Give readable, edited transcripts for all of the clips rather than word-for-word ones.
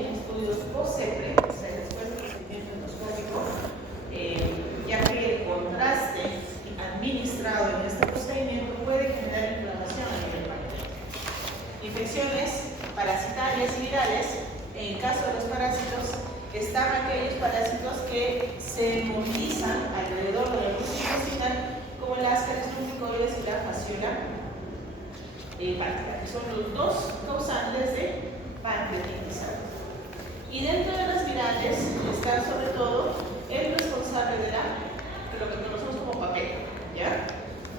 en estudios post-CEPRE, o sea, después del procedimiento endoscópico, ya que el contraste administrado en este procedimiento puede generar inflamación a nivel pancreático. Infecciones parasitarias y virales. En el caso de los parásitos, están aquellos parásitos que se movilizan alrededor de la luz intestinal, como las Ascaris y la Fasciola páncreatica, que son los dos causantes de pancreatitis aguda. Y dentro de las virales está sobre todo el responsable de lo que conocemos como papel, ¿ya?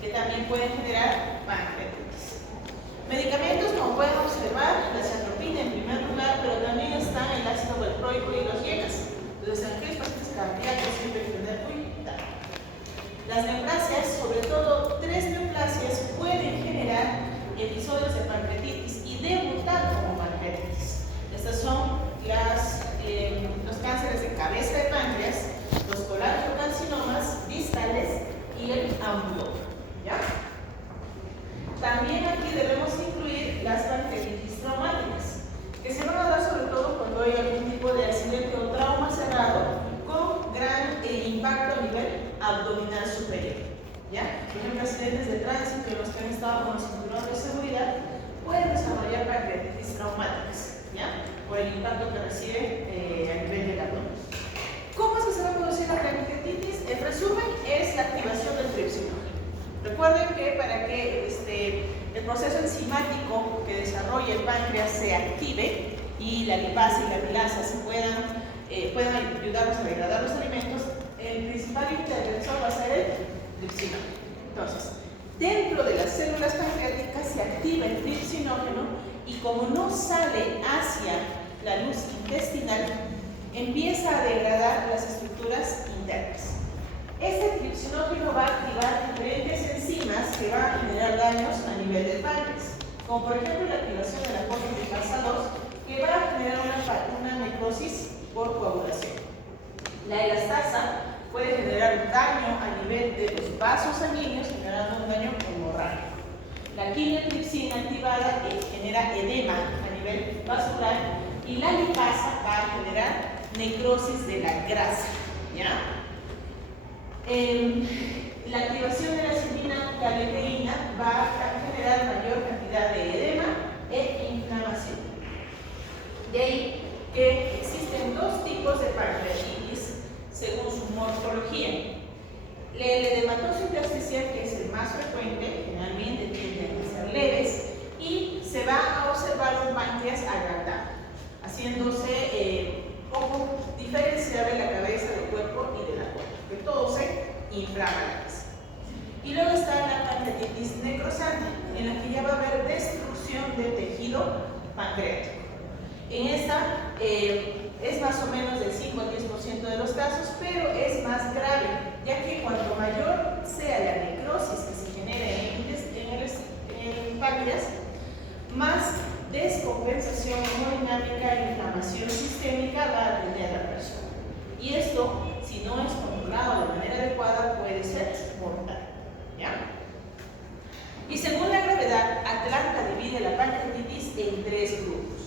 Que también pueden generar pancreatitis. Medicamentos, como pueden observar, la ciatropina en primer lugar, pero también están el ácido valproico y los IECAS. Entonces, en aquellos pacientes cardíacos siempre hay que tener cuidado. Las neoplasias, sobre todo 3 neoplasias, pueden generar episodios de pancreatitis y debutar como pancreatitis. Estas son los cánceres de cabeza de páncreas, los colangiocarcinomas distales y el ambulómeno, ¿ya? También aquí debemos incluir las pancreatitis traumáticas, que se van a dar sobre todo cuando hay algún tipo de accidente o trauma cerrado con gran impacto a nivel abdominal superior, ¿ya? Por ejemplo, accidentes de tránsito en los que han estado con cinturón de seguridad pueden desarrollar pancreatitis traumáticas, ¿ya? Por el impacto que recibe a nivel del abdomen. ¿Cómo se va a producir la pancreatitis? En resumen, es la activación del tripsinógeno. Recuerden que para que el proceso enzimático que desarrolla el páncreas se active y la lipasa y la amilasa se puedan ayudarnos a degradar los alimentos, el principal interventor va a ser el tripsinógeno. Entonces, dentro de las células pancreáticas se activa el tripsinógeno y como no sale hacia la luz intestinal, empieza a degradar las estructuras internas. Este tripsinógeno va a activar diferentes enzimas que van a generar daños a nivel del páncreas, como por ejemplo la activación de la fosfolipasa 2, que va a generar una necrosis por coagulación. La elastasa puede generar daño a nivel de los vasos sanguíneos, generando un daño hemorrágico. La quimiotripsina activada genera edema a nivel vascular y la lipasa va a generar necrosis de la grasa, ¿ya? La activación de la acetilcolina va a generar mayor cantidad de edema e inflamación. De ahí que existen dos tipos de pancreatitis según su morfología. El edematoso intersticial, que es el más frecuente, generalmente tienden a ser leves, y se va a observar un páncreas agrandado, haciéndose poco diferenciable la cabeza del cuerpo y de la cola, que todo se inflama la cabeza. Y luego está la pancreatitis necrosante, en la que ya va a haber destrucción del tejido pancreático. En esta es más o menos del 5 al 10% de los casos, pero es más grave, ya que cuanto mayor sea la necrosis que se genere en el páncreas, más descompensación hemodinámica e inflamación sistémica va a tener la persona. Y esto, si no es controlado de manera adecuada, puede ser mortal, ¿ya? Y según la gravedad, Atlanta divide la pancreatitis en 3 grupos,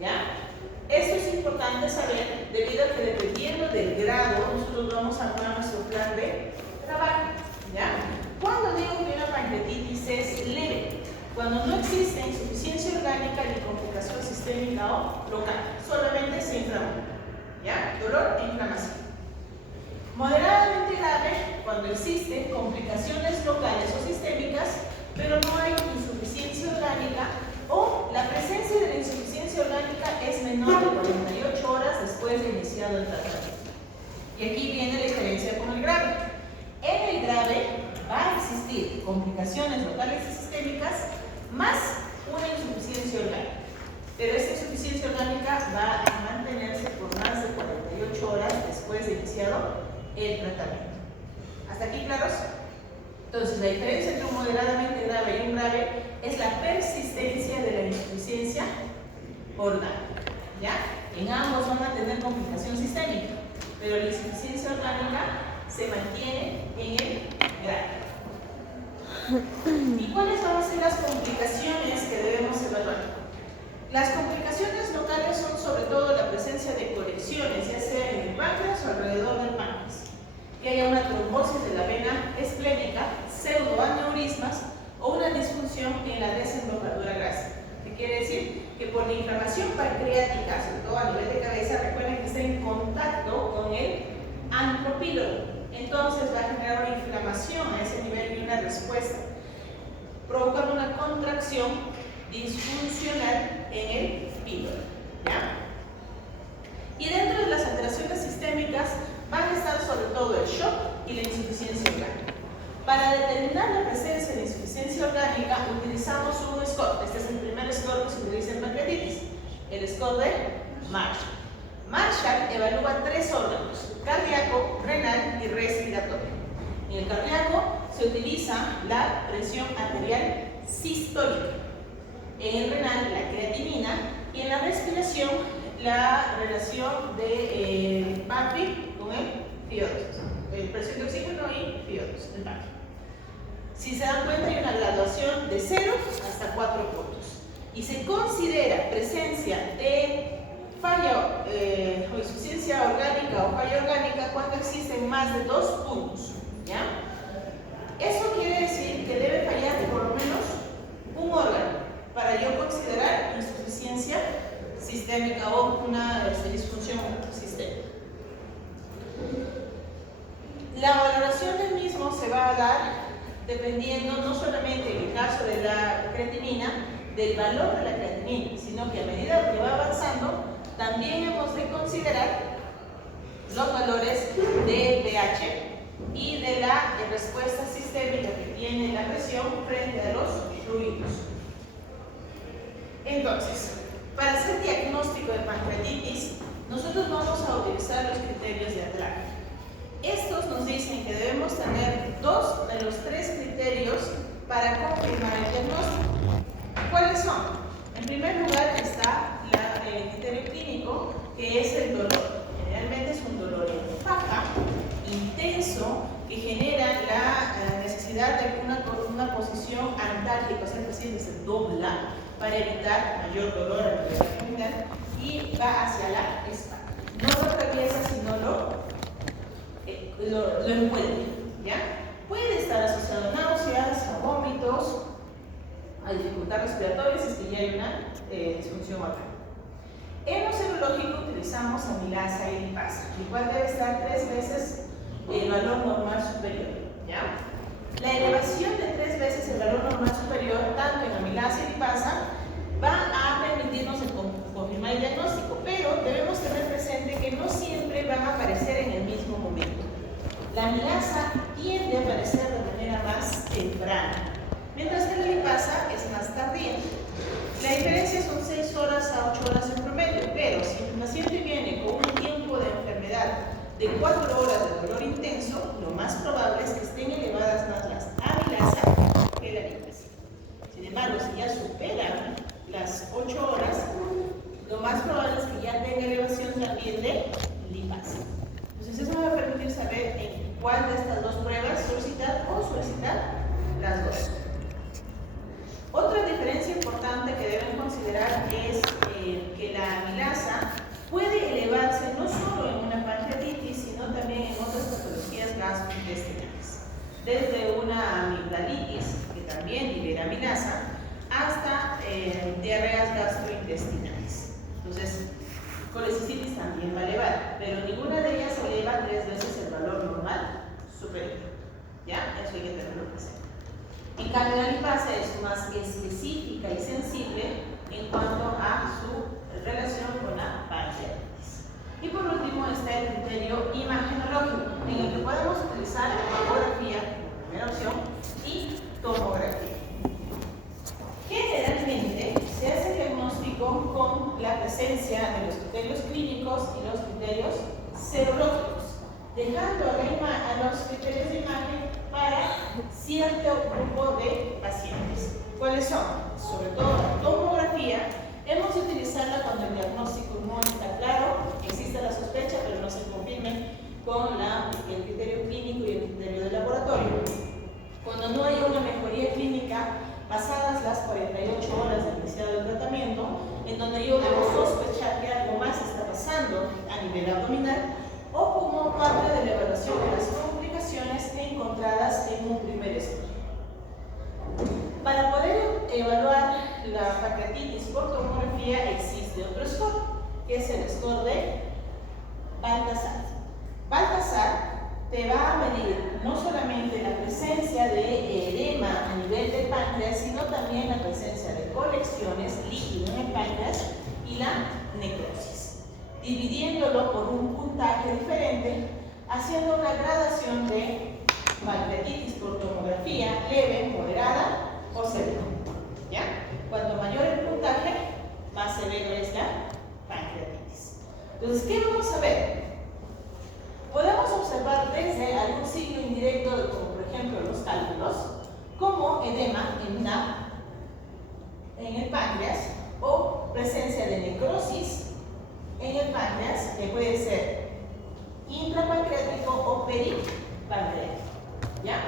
¿ya? Esto es importante saber debido a que dependiendo del grado, nosotros vamos a armar nuestro plan de trabajo, ¿ya? Cuando digo que una pancreatitis es leve, cuando no existe insuficiencia orgánica ni complicación sistémica o local, solamente se inflama, ¿ya? Dolor e inflamación. Moderadamente grave, cuando existen complicaciones locales o sistémicas, pero no hay insuficiencia orgánica o la presencia de la insuficiencia orgánica es menor de 48 horas después de iniciado el tratamiento. Y aquí viene la diferencia con el grave. En el grave va a existir complicaciones locales y sistémicas más una insuficiencia orgánica. Pero esa insuficiencia orgánica va a mantenerse por más de 48 horas después de iniciado el tratamiento. ¿Hasta aquí claros? Entonces, la diferencia entre un moderadamente grave y un grave es la persistencia de la insuficiencia orgánica, ¿ya? En ambos van a tener complicación sistémica, pero la insuficiencia orgánica se mantiene en el grave. ¿Y cuáles van a ser las complicaciones que debemos evaluar? Las complicaciones locales son sobre todo la presencia de colecciones, ya sea en el páncreas o alrededor del páncreas, que haya una trombosis de la vena esplénica, pseudoaneurismas o una disfunción en la desembocadura grasa. ¿Qué quiere decir? Que por la inflamación pancreática, sobre todo a nivel de cabeza, recuerden que está en contacto con el antropílogo. Entonces va a generar una inflamación a ese nivel y una respuesta, provocando una contracción disfuncional en el píloro. ¿Ya? Y dentro de las alteraciones sistémicas van a estar sobre todo el shock y la insuficiencia orgánica. Para determinar la presencia de insuficiencia orgánica utilizamos un score. Este es el primer score que se utiliza en pancreatitis, el score de Marshall. Marshall evalúa 3 órganos: cardíaco, renal y respiratorio. En el cardíaco se utiliza la presión arterial sistólica, en el renal la creatinina y en la respiración la relación de BAFI con el FiO2, presión de oxígeno y FiO2 del BAFI. Si se dan cuenta, hay una graduación de 0 hasta 4 puntos y se considera presencia de falla o insuficiencia orgánica o falla orgánica cuando existen más de 2 puntos. ¿Ya? Eso quiere decir que debe fallar por lo menos un órgano para yo considerar insuficiencia sistémica o una disfunción sistémica. La valoración del mismo se va a dar dependiendo no solamente en el caso de la creatinina, del valor de la creatinina, sino que a medida que va avanzando también hemos de considerar los valores del pH y de la respuesta sistémica que tiene la presión frente a los fluidos. Entonces, para hacer diagnóstico de pancreatitis, nosotros vamos a utilizar los criterios de Atlanta. Estos nos dicen que debemos tener 2 de los 3 criterios para confirmar el diagnóstico. ¿Cuáles son? En primer lugar está el criterio clínico, que es el dolor. Generalmente es un dolor en faja, intenso, que genera la necesidad de una posición antálgica, o sea, el paciente se dobla para evitar mayor dolor a nivel abdominal y va hacia la espalda. No lo atraviesa, sino lo envuelve. ¿Ya? Puede estar asociado a náuseas, a vómitos, a dificultad respiratoria si es que ya hay una disfunción orgánica. En lo serológico utilizamos amilasa y lipasa, el cual debe estar 3 veces el valor normal superior. ¿Ya? La elevación de 3 veces el valor normal superior, tanto en amilasa y lipasa, va a permitirnos confirmar el diagnóstico, pero debemos tener presente que no siempre van a aparecer en el mismo momento. La amilasa tiende a aparecer de manera más temprana, mientras que la lipasa es más tardía. La diferencia son 6 horas a 8 horas en promedio, pero si el paciente viene con un tiempo de enfermedad de 4 horas de dolor intenso, lo más probable es que estén elevadas más las amilasa que la lipasa. Sin embargo, si ya superan las 8 horas, lo más probable es que ya tenga elevación también de lipasa. Entonces eso me va a permitir saber en cuál de estas 2 pruebas solicitar o solicitar las 2. Otra diferencia importante que deben considerar es que la amilasa puede elevarse no solo en una pancreatitis, sino también en otras patologías gastrointestinales, desde una amigdalitis, que también libera amilasa, hasta diarreas gastrointestinales. Entonces, colecistitis también va a elevar, pero ninguna de ellas eleva 3 veces el valor normal superior. ¿Ya? Eso hay que tenerlo presente. En cambio, la lipasa es más específica y sensible en cuanto a su relación con la pancreatitis. Y por último está el criterio imagenológico, en el que podemos utilizar ecografía como primera opción y tomografía. Generalmente se hace el diagnóstico con la presencia de los criterios clínicos y los criterios serológicos, dejando a los criterios de imagen para cierto grupo de pacientes. ¿Cuáles son? Sobre todo la tomografía. Hemos de utilizarla cuando el diagnóstico no está claro, existe la sospecha, pero no se confirme con el criterio clínico y el criterio de laboratorio. Cuando no hay una mejoría clínica, pasadas las 48 horas de iniciado el tratamiento, en donde a nivel abdominal o como parte de la evaluación de las complicaciones encontradas en un primer estudio. Para poder evaluar la pancreatitis por tomografía existe otro score, que es el score de Baltasar. Baltasar te va a medir no solamente la presencia de edema a nivel del páncreas, sino también la presencia de colecciones, líquido en el páncreas y la necrosis, dividiéndolo por un puntaje diferente, haciendo una gradación de pancreatitis por tomografía leve, moderada o severa. ¿Ya? Cuanto mayor el puntaje, más severo es la pancreatitis. Entonces, ¿qué vamos a ver? Podemos observar desde algún signo indirecto, como por ejemplo los cálculos, como edema en el páncreas o presencia de necrosis en el páncreas, que puede ser intrapancreático o peripancreático. ¿Ya?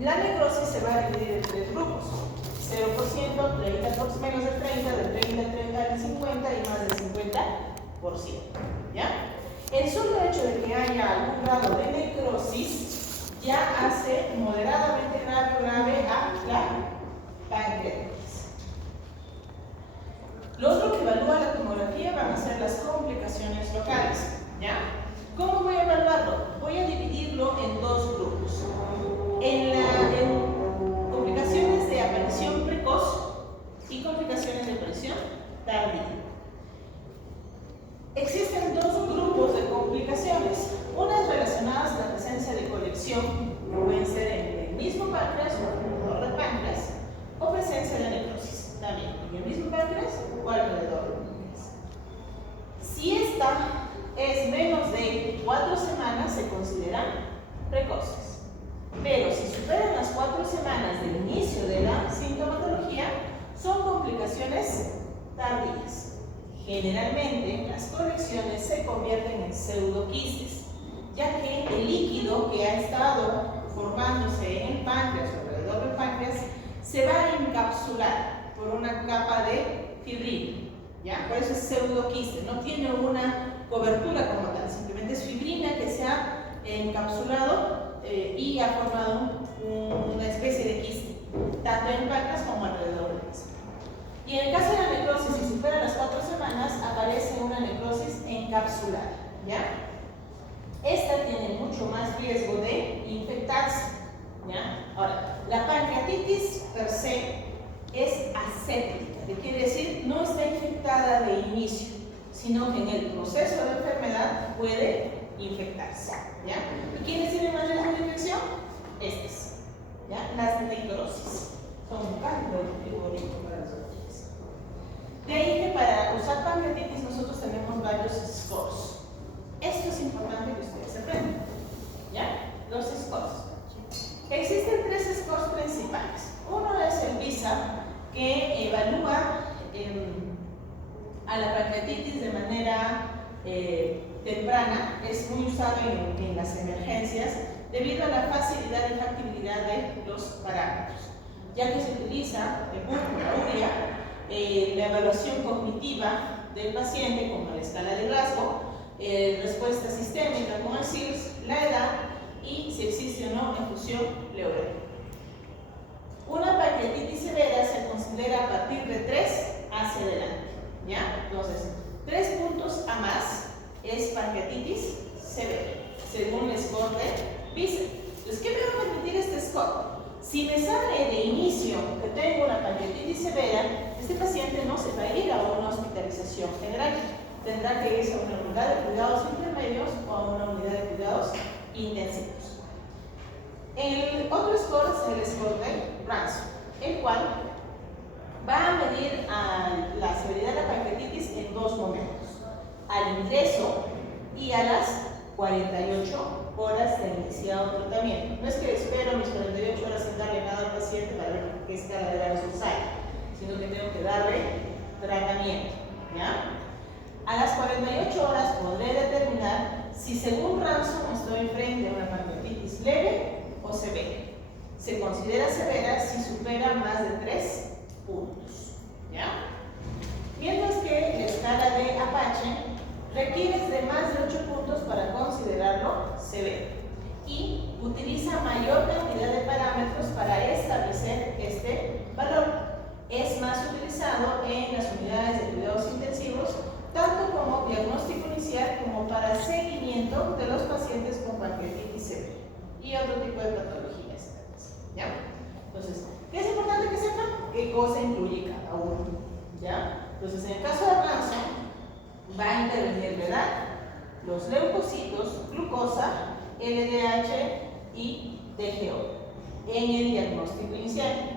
La necrosis se va a dividir en tres grupos: 0%, 30%, menos del 30%, del 30% al 50% y más del 50%. ¿Ya? El solo hecho de que haya algún grado de necrosis ya hace moderadamente grave o grave a la pancreatitis. Lo otro que evalúa la tomografía van a ser las complicaciones locales. ¿Ya? ¿Cómo voy a evaluarlo? Voy a dividirlo en dos grupos. En complicaciones de aparición precoz y complicaciones de aparición tardía. Existen dos grupos de complicaciones, unas relacionadas a la presencia de colección, que pueden ser en el mismo páncreas o alrededor del páncreas, o presencia de necrosis, también en el mismo páncreas o alrededor del páncreas. Si esta es menos de 4 semanas, se consideran precoces. Pero si superan las 4 semanas del inicio de la sintomatología, son complicaciones tardías. Generalmente, las colecciones se convierten en pseudoquistes, ya que el líquido que ha estado formándose en el páncreas o alrededor del páncreas se va a encapsular por una capa de fibrina. ¿Ya? Por eso es pseudoquiste, no tiene una cobertura como tal, simplemente es fibrina que se ha encapsulado y ha formado una especie de quiste, tanto en el páncreas como alrededor del mismo. Y en el caso de la necrosis, si supera las 4 semanas, aparece una necrosis encapsulada. ¿Ya? Esta tiene mucho más riesgo de infectarse. ¿Ya? Ahora, la pancreatitis per se es aséptica, que quiere decir no está infectada de inicio, sino que en el proceso de enfermedad puede infectarse. ¿Ya? ¿Y quiénes tienen más riesgo de infección? Estas. ¿Ya? Las necrosis. Son un cambio de para nosotros. De ahí que para usar pancreatitis nosotros tenemos varios scores. Esto es importante que ustedes aprendan. ¿Ya? Los scores. Existen 3 scores principales. Uno es el VISA, que evalúa a la pancreatitis de manera temprana. Es muy usado en las emergencias debido a la facilidad y factibilidad de los parámetros, ya que se utiliza la URIA, la evaluación cognitiva del paciente como la escala de Glasgow, respuesta sistémica con el SIRS, la edad y si existe o no infusión pleural. Una pancreatitis severa se considera a partir de 3 hacia adelante. ¿Ya? Entonces, 3 puntos a más es pancreatitis severa, según el score de VISA. Entonces, ¿qué me va a permitir este score? Si me sale de inicio que tengo una pancreatitis severa, este paciente no se va a ir a una hospitalización general. Tendrá que irse a una unidad de cuidados intermedios o a una unidad de cuidados intensivos. El otro score es el score de Ransom, el cual va a medir la severidad de la pancreatitis en 2 momentos: al ingreso y a las 48 horas de iniciado tratamiento. No es que espero mis 48 horas sin darle nada al paciente para ver qué escala de Glasgow sale, sino que tengo que darle tratamiento. ¿Ya? A las 48 horas podré determinar si según Ransom estoy frente a una pancreatitis leve o severa. Se considera severa si supera más de 3 puntos. ¿Ya? Mientras que la escala de Apache requiere de de más de 8 puntos para considerarlo severo y utiliza mayor cantidad de parámetros para establecer este valor. Es más utilizado en las unidades de cuidados intensivos, tanto como diagnóstico inicial como para seguimiento de los pacientes con pancreatitis severa y otro tipo de patologías. ¿Ya? Entonces, ¿qué es importante que sepan? ¿Qué cosa incluye cada uno? ¿Ya? Entonces, en el caso de Ransom, va a intervenir la edad, los leucocitos, glucosa, LDH y TGO en el diagnóstico inicial.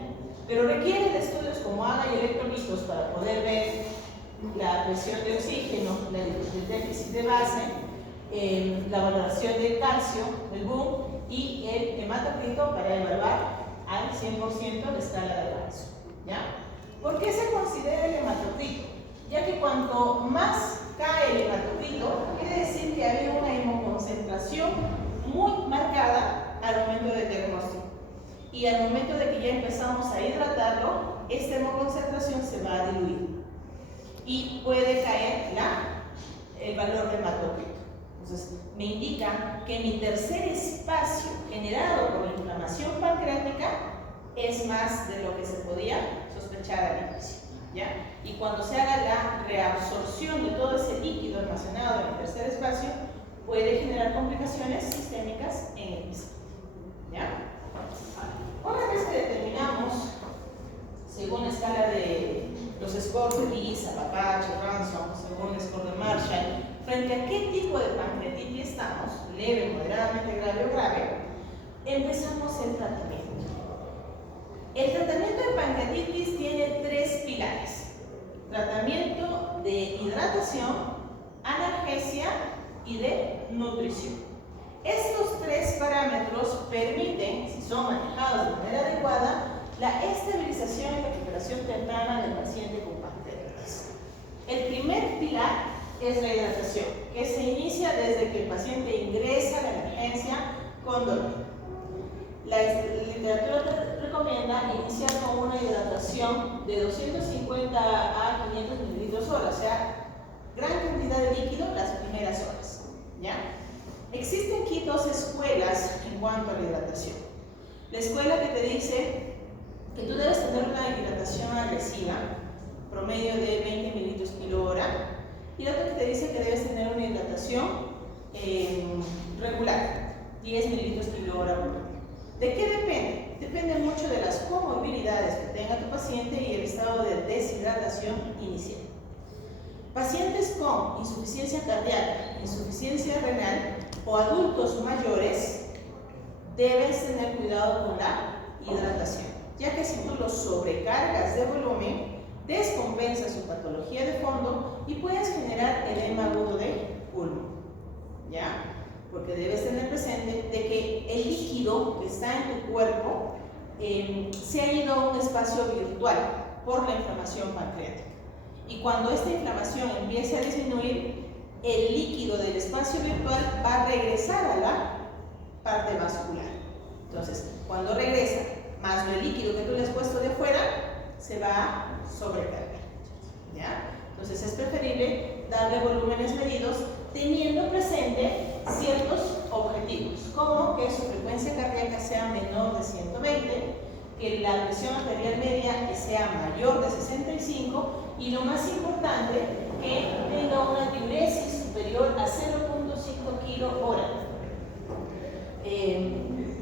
Pero requiere de estudios como AGA y electrolitos para poder ver la presión de oxígeno, el déficit de base, la valoración del calcio, el BUM y el hematocrito para evaluar al 100% la escala de Ransom. ¿Ya? ¿Por qué se considera el hematocrito? Ya que cuanto más cae el hematocrito, quiere decir que había una hemoconcentración muy marcada al momento del diagnóstico. Y al momento de que ya empezamos a hidratarlo, esta hemoconcentración se va a diluir y puede caer el valor de hematocrito. Entonces, me indica que mi tercer espacio generado por la inflamación pancreática es más de lo que se podía sospechar al inicio. ¿Ya? Y cuando se haga la reabsorción de todo ese líquido almacenado en el tercer espacio, puede generar complicaciones sistémicas en el mismo. ¿Ya? Una vez que determinamos, según la escala de los scores de Lisa, Apache, Ransom, según el score de Marshall, frente a qué tipo de pancreatitis estamos, leve, moderadamente grave o grave, empezamos el tratamiento. El tratamiento de pancreatitis tiene 3 pilares: tratamiento de hidratación, analgesia y de nutrición. Estos 3 parámetros permiten, si son manejados de manera adecuada, la estabilización y recuperación temprana del paciente con pancreatitis. El primer pilar es la hidratación, que se inicia desde que el paciente ingresa a la emergencia con dolor. La literatura recomienda iniciar con una hidratación de 250 a 500 mililitros hora, o sea, gran cantidad de líquido las primeras horas. ¿Ya? Existen aquí 2 escuelas en cuanto a la hidratación. La escuela que te dice que tú debes tener una hidratación agresiva, promedio de 20 mililitros kilo hora, y la otra que te dice que debes tener una hidratación regular, 10 mililitros kilo hora por hora. ¿De qué depende? Depende mucho de las comorbilidades que tenga tu paciente y el estado de deshidratación inicial. Pacientes con insuficiencia cardíaca, insuficiencia renal o adultos mayores debes tener cuidado con la hidratación, ya que si tú los sobrecargas de volumen, descompensa su patología de fondo y puedes generar edema agudo de pulmón. ¿Ya? Porque debes tener presente de que el líquido que está en tu cuerpo se ha ido a un espacio virtual por la inflamación pancreática. Y cuando esta inflamación empiece a disminuir, el líquido del espacio virtual va a regresar a la parte vascular. Entonces, cuando regresa, más el líquido que tú le has puesto de afuera, se va a sobrecargar. ¿Ya? Entonces, es preferible darle volúmenes medidos teniendo presente ciertos objetivos, como que su frecuencia cardíaca sea menor de 120, que la presión arterial media que sea mayor de 65 y lo más importante, que tenga una diuresis superior a 0.5 kilo hora,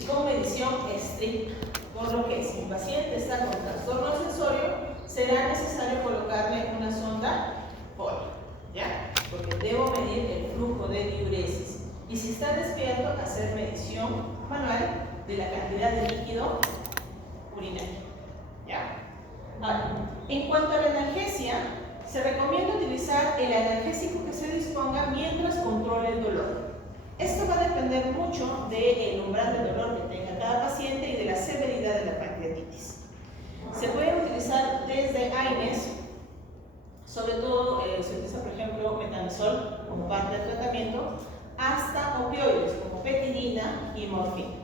con medición estricta. Por lo que si el paciente está con trastorno sensorio, será necesario colocarle una sonda Foley, ¿ya? Porque debo medir el flujo de diuresis. Y si está despierto, hacer medición manual de la cantidad de líquido urinario. ¿Ya? Ahora, en cuanto a la analgesia, se recomienda utilizar el analgésico que se disponga mientras controle el dolor. Esto va a depender mucho del umbral de dolor que tenga cada paciente y de la severidad de la pancreatitis. Se puede utilizar desde AINES, sobre todo se utiliza, por ejemplo, metamizol como parte del tratamiento, hasta opioides como petidina y morfina.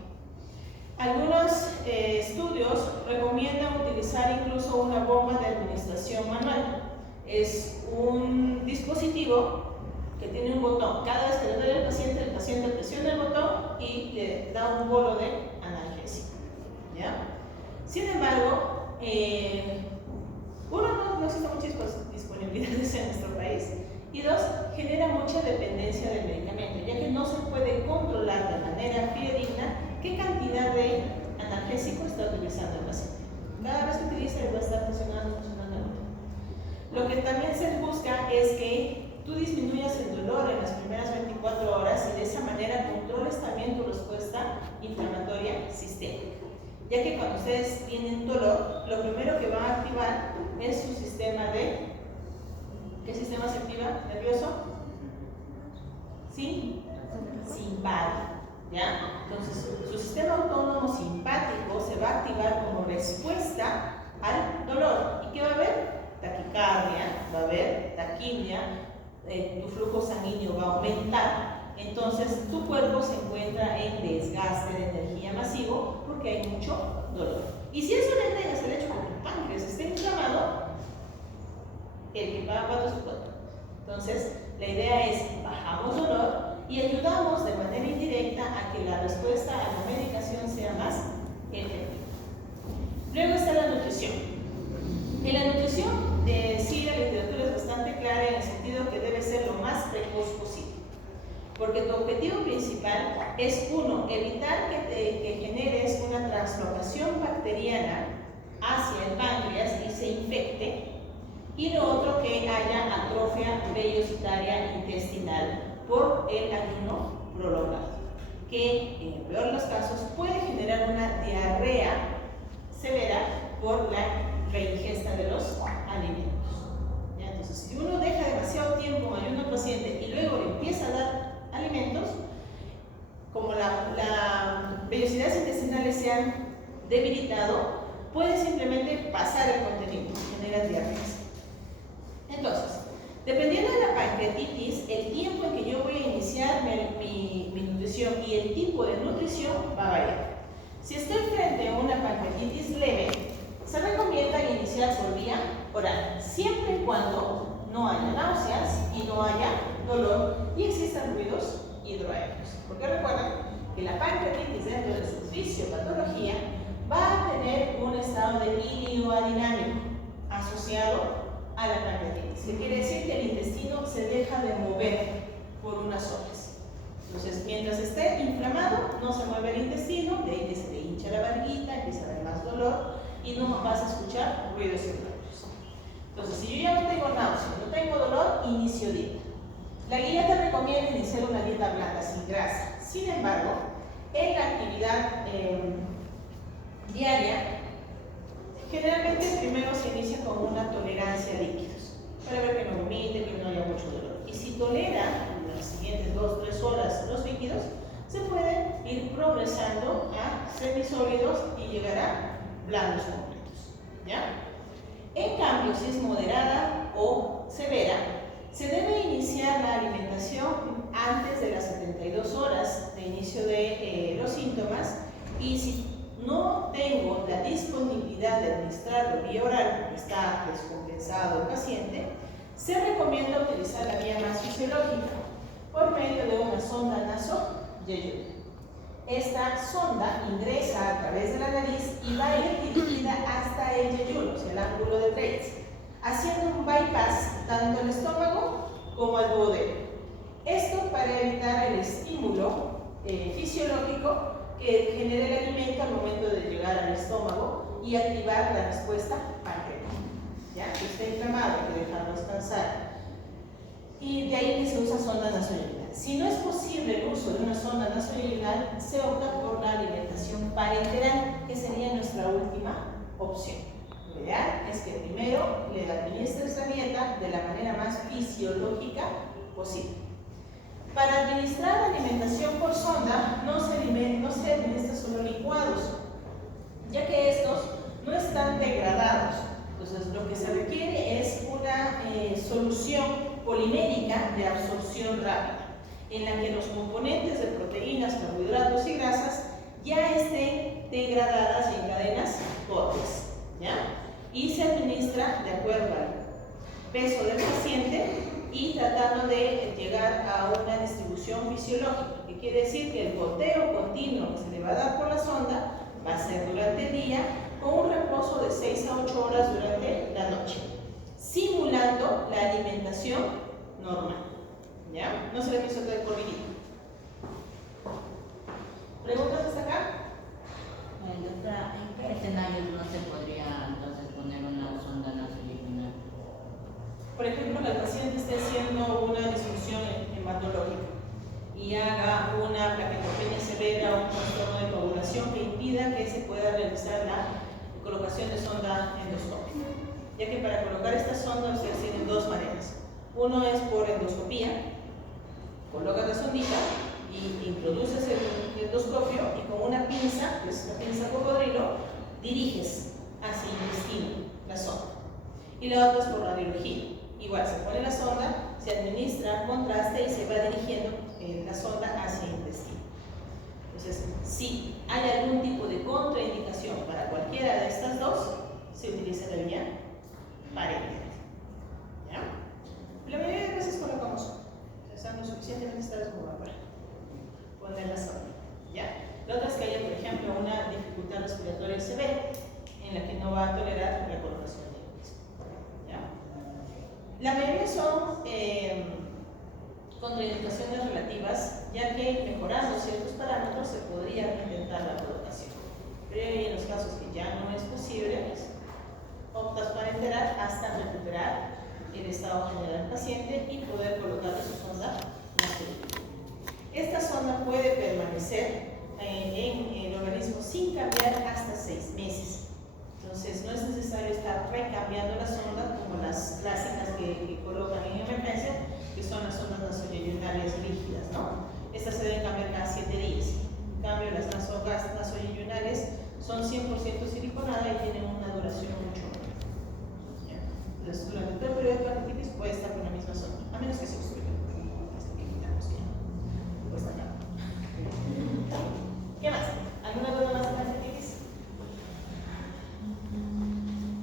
Algunos estudios recomiendan utilizar incluso una bomba de administración manual. Es un dispositivo que tiene un botón. da un bolo de analgésico, ¿ya? Sin embargo, uno, no existe muchas disponibilidades en nuestro país, y dos, genera mucha dependencia del medicamento, ya que no se puede controlar de manera fidedigna qué cantidad de analgésico está utilizando el paciente. Cada vez que utiliza, va a estar funcionando. Lo que también se busca es que tú disminuyas el dolor en las primeras 24 horas y de esa manera controles también tu respuesta inflamatoria sistémica, ya que cuando ustedes tienen dolor, lo primero que va a activar es su sistema de... ¿Qué sistema se activa? ¿Nervioso? ¿Sí? Simpático, ¿ya? Entonces, su sistema autónomo simpático se va a activar como respuesta al dolor. ¿Y qué va a haber? Taquicardia, va a haber taquimia, tu flujo sanguíneo va a aumentar. Entonces, tu cuerpo se encuentra en desgaste de energía masivo porque hay mucho dolor. Y si eso le agregas el hecho de que tu páncreas esté inflamado, el que paga es tu cuerpo. Entonces, la idea es bajamos dolor y ayudamos de manera indirecta a que la respuesta a la medicación sea más efectiva. Luego está la nutrición. En la nutrición, sí, la literatura es bastante clara en el sentido que debe ser lo más precoz posible. Porque tu objetivo principal es, uno, evitar que generes una translocación bacteriana hacia el páncreas y se infecte. Y lo otro, que haya atrofia vellositaria intestinal por el ayuno prolongado, que en el peor de los casos puede generar una diarrea severa por la reingesta de los alimentos. ¿Ya? Entonces, si uno deja demasiado tiempo en ayuno al paciente y luego le empieza a dar alimentos, como las vellosidades intestinales se han debilitado, puede simplemente pasar el contenido, generar diarreas. Entonces, dependiendo de la pancreatitis, el tiempo en que yo voy a iniciar mi nutrición y el tipo de nutrición va a variar. Si estoy frente a una pancreatitis leve, se recomienda iniciar por vía oral, siempre y cuando no haya náuseas y no haya dolor y existan ruidos hidroaéreos. Porque recuerden que la pancreatitis, dentro de su fisiopatología, va a tener un estado de ilioadinámico asociado a la pancreatitis, que quiere decir que el intestino se deja de mover por unas horas. Entonces, mientras esté inflamado, no se mueve el intestino, de ahí que se le hincha la barriguita, empieza a haber más dolor y no vas a escuchar ruidos hidroaéreos. Entonces, si yo ya no tengo náusea, no tengo dolor, inicio dieta. La guía te recomienda iniciar una dieta blanda, sin grasa. Sin embargo, en la actividad diaria, generalmente primero se inicia con una tolerancia a líquidos, para ver que no vomite, que no haya mucho dolor. Y si tolera en las siguientes 2-3 horas los líquidos, se puede ir progresando a semisólidos y llegar a blandos completos, ¿ya? En cambio, si es moderada o severa, se debe iniciar la alimentación antes de las 72 horas de inicio de los síntomas, y si no tengo la disponibilidad de administrarlo vía oral porque está descompensado el paciente, se recomienda utilizar la vía más fisiológica por medio de una sonda nasoyeyul. Esta sonda ingresa a través de la nariz y va a ir dirigida hasta el yeyul, o sea, el ángulo de Treitz, haciendo un bypass tanto al estómago como al duodeno. Esto para evitar el estímulo fisiológico que genera el alimento al momento de llegar al estómago y activar la respuesta pancreática. ¿Ya? Si está inflamado, hay que dejarlo descansar. Y de ahí que se usa sonda nasoyeyunal. Si no es posible el uso de una sonda nasoyeyunal, se opta por la alimentación parenteral, que sería nuestra última opción. Lo ideal es que primero le administres la dieta de la manera más fisiológica posible. Para administrar alimentación por sonda no se administra solo licuados, ya que estos no están degradados. Entonces, lo que se requiere es una solución polimérica de absorción rápida, en la que los componentes de proteínas, carbohidratos y grasas ya estén degradadas y en cadenas cortas, ¿ya? Y se administra de acuerdo al peso del paciente y tratando de llegar a una distribución fisiológica, que quiere decir que el goteo continuo que se le va a dar por la sonda va a ser durante el día, con un reposo de 6 a 8 horas durante la noche, simulando la alimentación normal. ¿Ya? No se le piensa todo el corridito. ¿Preguntas hasta acá? Doctora, ¿en qué escenarios no se podría entonces poner una sonda nasoilinar? Por ejemplo, que el paciente esté haciendo una disfunción hematológica y haga una plaquetopenia severa o un trastorno de coagulación que impida que se pueda realizar la colocación de sonda endoscópica. Ya que para colocar esta sonda ustedes tienen dos maneras. Uno es por endoscopía, colocas la sondita y introduces el endoscopio y con una pinza, que es la pinza cocodrilo, diriges hacia el intestino la sonda. Y la otra es por radiología. Igual se pone la sonda, se administra contraste y se va dirigiendo la sonda hacia el intestino. Entonces, si hay algún tipo de contraindicación para cualquiera de estas dos, se utiliza la vía parenteral. ¿Ya? La mayoría de veces colocamos sonda. Están lo suficientemente estables como para poner la sonda. ¿Ya? La otra es que haya, por ejemplo, una dificultad respiratoria severa en la que no va a tolerar la colocación de mismo. ¿Ya? La mayoría son contraindicaciones relativas, ya que mejorando ciertos parámetros se podría intentar la colocación. Pero en los casos que ya no es posible, pues, optas para enterar hasta recuperar el estado general del paciente y poder colocarle su sonda nasoilinar. Esta sonda puede permanecer en el organismo sin cambiar hasta 6 meses. Entonces no es necesario estar recambiando la sonda como las clásicas que colocan en emergencia, que son las sondas nasoyeyunales rígidas, ¿no? Estas se deben cambiar cada 7 días. En cambio, las nasoyeyunales son 100% siliconada y tienen una duración mucho menor. Entonces, durante todo el periodo de pancreatitis puede estar con la misma sonda, a menos que se obstruya. ¿Qué más? ¿Alguna duda más de pancreatitis?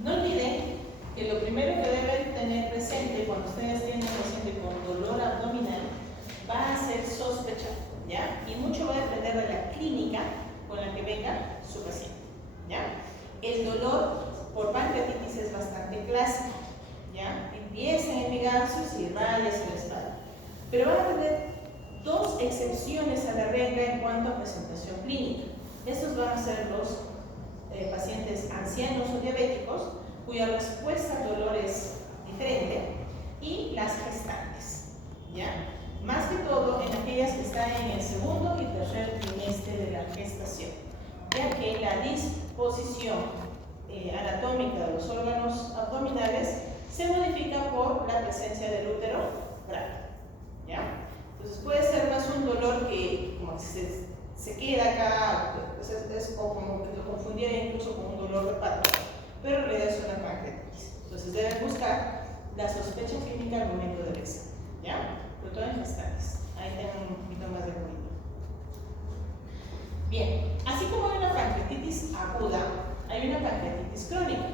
No olviden que lo primero que deben tener presente cuando ustedes tienen un paciente con dolor abdominal va a ser sospechar, ¿ya? Y mucho va a depender de la clínica con la que venga su paciente, ¿ya? El dolor por pancreatitis es bastante clásico, ¿ya? Empieza en epigastros y raya hacia la espalda, pero van a tener dos excepciones a la regla en cuanto a presentación clínica. Estos van a ser los pacientes ancianos o diabéticos, cuya respuesta al dolor es diferente, y las gestantes, ¿ya? Más que todo en aquellas que están en el segundo y tercer trimestre de la gestación, ya que la disposición anatómica de los órganos abdominales se modifica por la presencia del útero braquial, ¿ya? Entonces puede ser más un dolor que como se queda acá, o como que lo confundiera incluso con un dolor de pata, pero en realidad es una pancreatitis. Entonces deben buscar la sospecha clínica al momento del examen, ¿ya? Sobre todo en gestantes. Ahí tengan un poquito más de cuidado. Bien, así como hay una pancreatitis aguda, hay una pancreatitis crónica.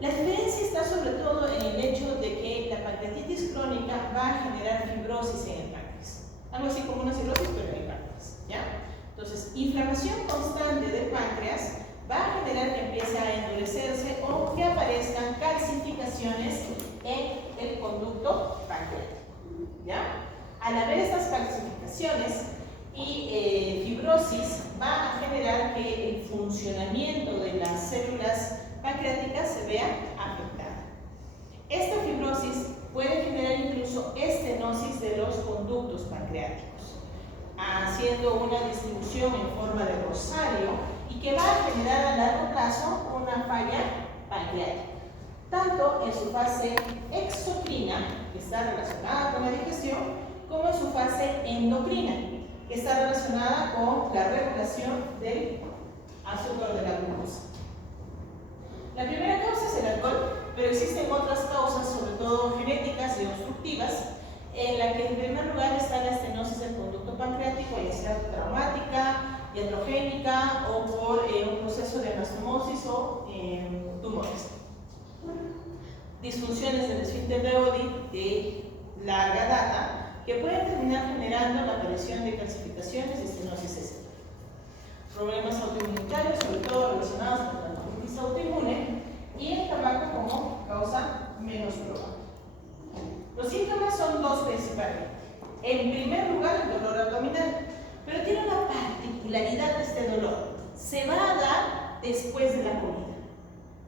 La diferencia está sobre todo en el hecho de que la pancreatitis crónica va a generar fibrosis en el páncreas. Algo así como una cirrosis, pero en el páncreas, ¿ya? Entonces, inflamación constante del páncreas va a generar que empiece a endurecerse o que aparezcan calcificaciones en el conducto pancreático, ¿ya? Al haber estas calcificaciones y fibrosis, va a generar que el funcionamiento de las células pancreáticas se vea afectada. Esta fibrosis puede generar incluso estenosis de los conductos pancreáticos, haciendo una distribución en forma de rosario y que va a generar a largo plazo una falla pancreática, tanto en su fase exocrina, que está relacionada con la digestión, como en su fase endocrina, que está relacionada con la regulación del azúcar de la glucosa. La primera causa es el alcohol, pero existen otras causas, sobre todo genéticas y obstructivas, en la que en primer lugar está la estenosis del conducto pancreático, ya sea traumática, iatrogénica o por un proceso de anastomosis o tumores. Disfunciones del esfínter de Oddi, larga data que pueden terminar generando la aparición de calcificaciones y estenosis excesiva. Problemas autoinmunitarios, sobre todo relacionados con la artritis autoinmune, y el tabaco como causa menos probable. Los síntomas son dos principalmente. En primer lugar, el dolor abdominal, pero tiene una particularidad de este dolor. Se va a dar después de la comida,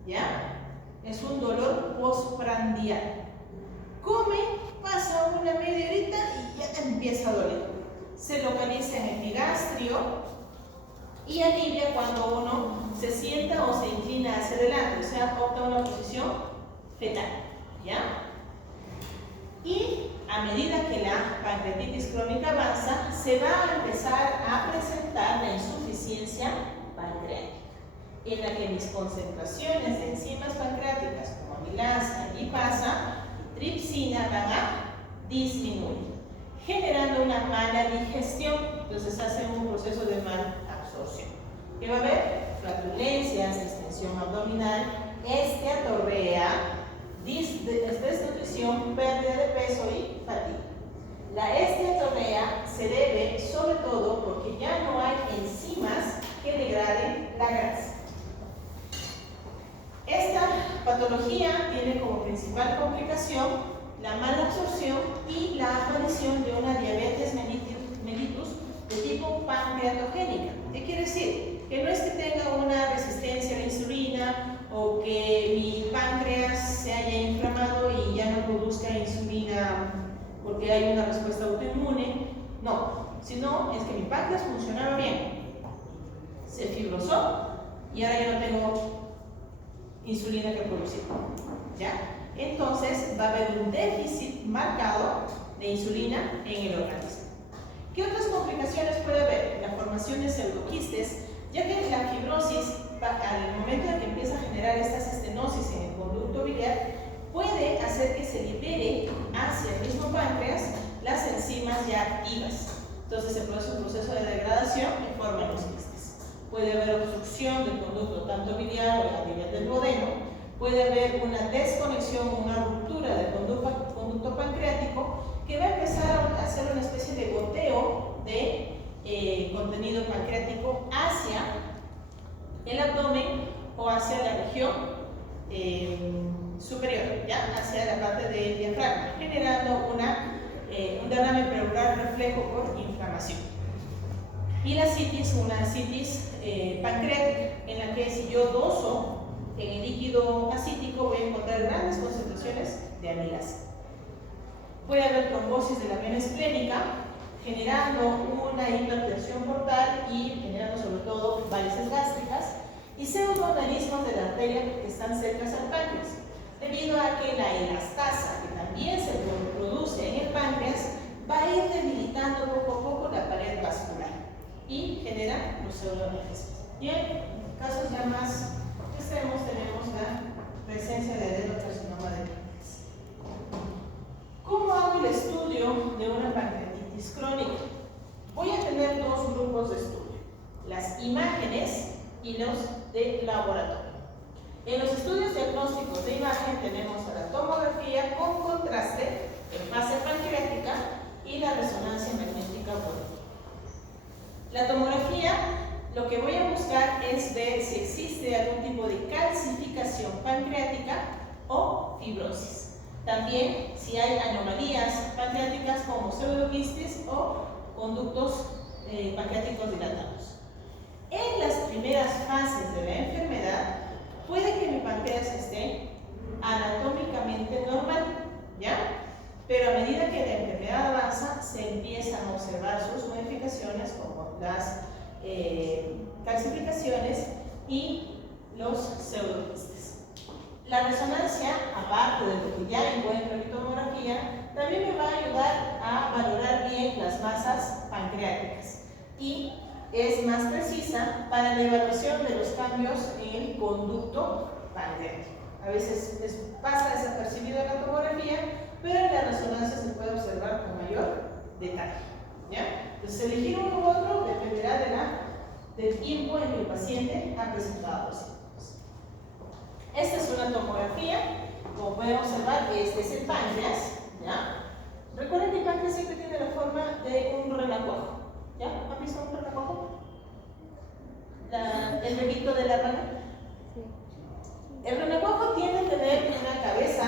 ¿ya? Es un dolor postprandial. Come, pasa una media horita y ya te empieza a doler. Se localiza en el epigastrio y alivia cuando uno se sienta o se inclina hacia adelante, o sea, opta una posición fetal, ¿ya? Y a medida que la pancreatitis crónica avanza, se va a empezar a presentar la insuficiencia pancreática, en la que mis concentraciones de enzimas pancreáticas como amilasa, lipasa y tripsina van a disminuir, generando una mala digestión. Entonces hacen un proceso de mala absorción. ¿Qué va a haber? Flatulencias, distensión abdominal, esteatorrea, desnutrición, pérdida de peso y fatiga. La esteatorrea se debe sobre todo porque ya no hay enzimas que degraden la grasa. Esta patología tiene como principal complicación la mala absorción y la aparición de una diabetes mellitus de tipo pancreatogénica. ¿Qué quiere decir? Que no es que tenga una resistencia a la insulina o que mi páncreas se haya inflamado y ya no produzca insulina porque hay una respuesta autoinmune. No, sino es que mi páncreas funcionaba bien, se fibrosó y ahora ya no tengo insulina que producir, ¿ya? Entonces va a haber un déficit marcado de insulina en el organismo. ¿Qué otras complicaciones puede haber? La formación de pseudoquistes, ya que la fibrosis, al momento en que empieza a generar estas estenosis en el conducto biliar, puede hacer que se libere hacia el mismo páncreas las enzimas ya activas. Entonces se produce un proceso de degradación y forman los quistes. Puede haber obstrucción del conducto tanto biliar o a nivel del duodeno, puede haber una desconexión, una ruptura del conducto pancreático que va a empezar a hacer una especie de goteo de contenido pancreático hacia el abdomen o hacia la región superior, ¿ya? Hacia la parte del diafragma, generando un derrame pleural reflejo por inflamación. Y la citis, una citis pancreática, en la que si yo doso en el líquido acítico voy a encontrar grandes concentraciones de amilasa. Puede haber trombosis de la vena esplénica, generando una hipertensión portal y generando sobre todo varices gástricas y pseudoaneurismas de la arteria que están cerca al páncreas, debido a que la elastasa, que también se produce en el páncreas, va a ir debilitando poco a poco la pared vascular y genera los pseudoaneurismas. Y en casos ya más extremos tenemos la presencia de adenocarcinoma de páncreas. ¿Cómo hago el estudio de una pancreatitis crónica? Voy a tener dos grupos de estudio, las imágenes y los de laboratorio. En los estudios diagnósticos de imagen tenemos la tomografía con contraste en fase pancreática y la resonancia magnética por. La tomografía, lo que voy a buscar es ver si existe algún tipo de calcificación pancreática o fibrosis. También si hay anomalías pancreáticas como pseudoquistes o conductos pancreáticos dilatados. En las primeras fases de la enfermedad, puede que mi páncreas esté anatómicamente normal, ¿ya? Pero a medida que la enfermedad avanza, se empiezan a observar sus modificaciones como las calcificaciones y los pseudoquistes. La resonancia, aparte de lo que ya encuentro en mi tomografía, también me va a ayudar a valorar bien las masas pancreáticas y es más precisa para la evaluación de los cambios en el conducto pancreático. A veces pasa desapercibido en la tomografía, pero en la resonancia se puede observar con mayor detalle, ¿ya? Entonces, elegir uno u otro dependerá del tiempo en que el paciente ha presentado los síntomas. Esta es una tomografía. Como pueden observar, este es el páncreas, ¿ya? Recuerden que el páncreas siempre tiene la forma de un renacuajo. ¿Ya? ¿Han visto un renacuajo? El bebito de la rana. El renacuajo tiende a tener una cabeza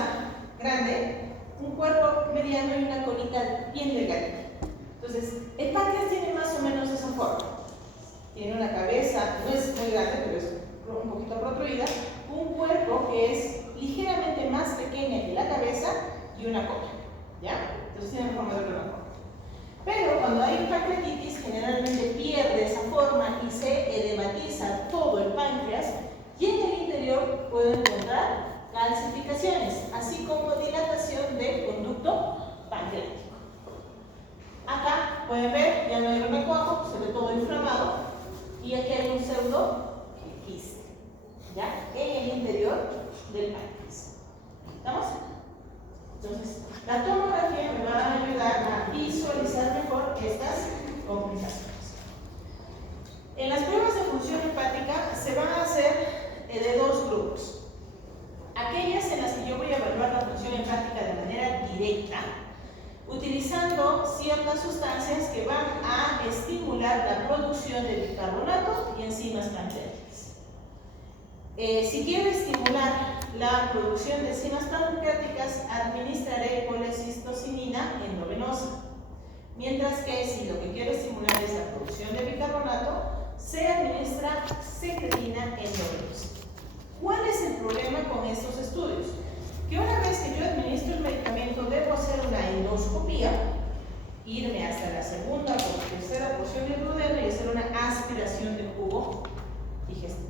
grande, un cuerpo mediano y una colita bien delgadita. Entonces, el páncreas tiene más o menos esa forma. Tiene una cabeza, no es muy grande, pero es un poquito protruida, un cuerpo que es ligeramente más pequeña que la cabeza y una cola. ¿Ya? Entonces tiene forma de renacuajo. Pero cuando hay pancreatitis, generalmente pierde esa forma y se edematiza todo el páncreas, y en el interior puede encontrar calcificaciones, así como dilatación del conducto pancreático. Acá pueden ver, ya no hay renacuajo, se ve todo inflamado, y aquí hay un pseudo quiste, ¿ya? En el interior del páncreas. ¿Estamos? Entonces, la tomografía me va a ayudar a visualizar mejor estas complicaciones. En las pruebas de función hepática se van a hacer de dos grupos. Aquellas en las que yo voy a evaluar la función hepática de manera directa, utilizando ciertas sustancias que van a estimular la producción de bicarbonato y enzimas pancreáticas. Si quiero estimular la producción de enzimas pancreáticas, administraré colecistocinina endovenosa. Mientras que si lo que quiero estimular es la producción de bicarbonato, se administra secretina endovenosa. ¿Cuál es el problema con estos estudios? Que una vez que yo administro el medicamento, debo hacer una endoscopía, irme hasta la segunda o tercera porción del duodeno y hacer una aspiración del jugo digestivo.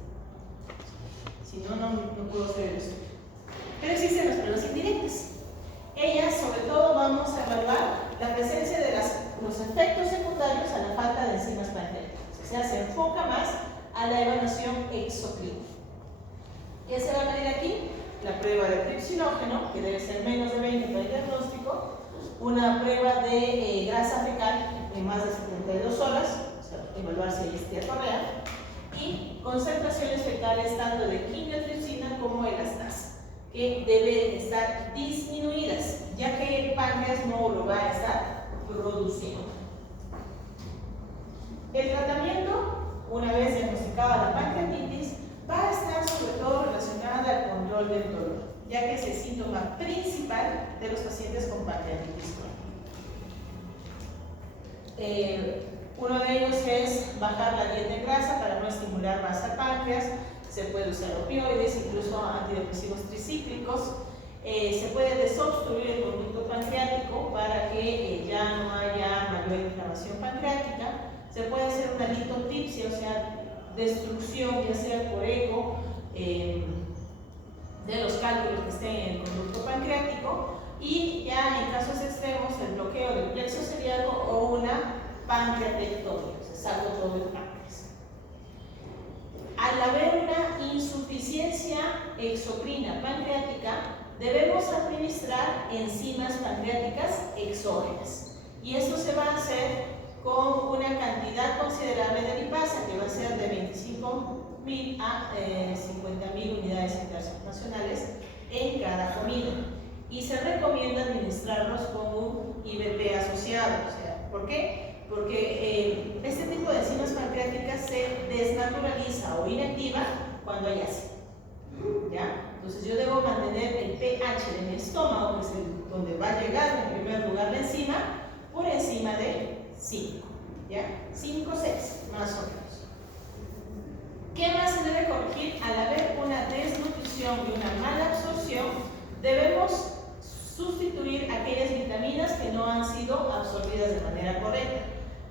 Si no, no puedo hacer el estudio. Pero existen las pruebas indirectas. Ellas, sobre todo, vamos a evaluar la presencia de los efectos secundarios a la falta de enzimas pancreáticas. O sea, se enfoca más a la evaluación exocrina. ¿Qué se va a medir aquí? La prueba de tripsinógeno, que debe ser menos de 20 para el diagnóstico, una prueba de grasa fecal en más de 72 horas, o sea, evaluar si hay esteatorrea, y concentraciones fecales tanto de quimiotripsina como elastasa, que deben estar disminuidas, ya que el páncreas no lo va a estar produciendo. El tratamiento, una vez diagnosticada la pancreatitis, va a estar sobre todo relacionada al control del dolor, ya que es el síntoma principal de los pacientes con pancreatitis crónica. Uno de ellos es bajar la dieta en grasa para no estimular más al páncreas. Se puede usar opioides, incluso antidepresivos tricíclicos. Se puede desobstruir el conducto pancreático para que ya no haya mayor inflamación pancreática. Se puede hacer una litotipsia, o sea, destrucción, ya sea por eco, de los cálculos que estén en el conducto pancreático, y ya en casos extremos el bloqueo del plexo celíaco o una pancreatectomía, o sea, saco todo el páncreas. Al haber una insuficiencia exocrina pancreática, debemos administrar enzimas pancreáticas exógenas, y eso se va a hacer con una cantidad considerable de lipasa, que va a ser de 25.000 a 50.000 unidades internacionales en cada comida. Y se recomienda administrarlos con un IBP asociado. O sea, ¿por qué? Porque este tipo de enzimas pancreáticas se desnaturaliza o inactiva cuando hay ácido. ¿Ya? Entonces yo debo mantener el pH de mi estómago, que es donde va a llegar en primer lugar la enzima, por encima de 5, ¿ya? 5, 6, más o menos. ¿Qué más se debe corregir? Al haber una desnutrición y una mala absorción, debemos sustituir aquellas vitaminas que no han sido absorbidas de manera correcta,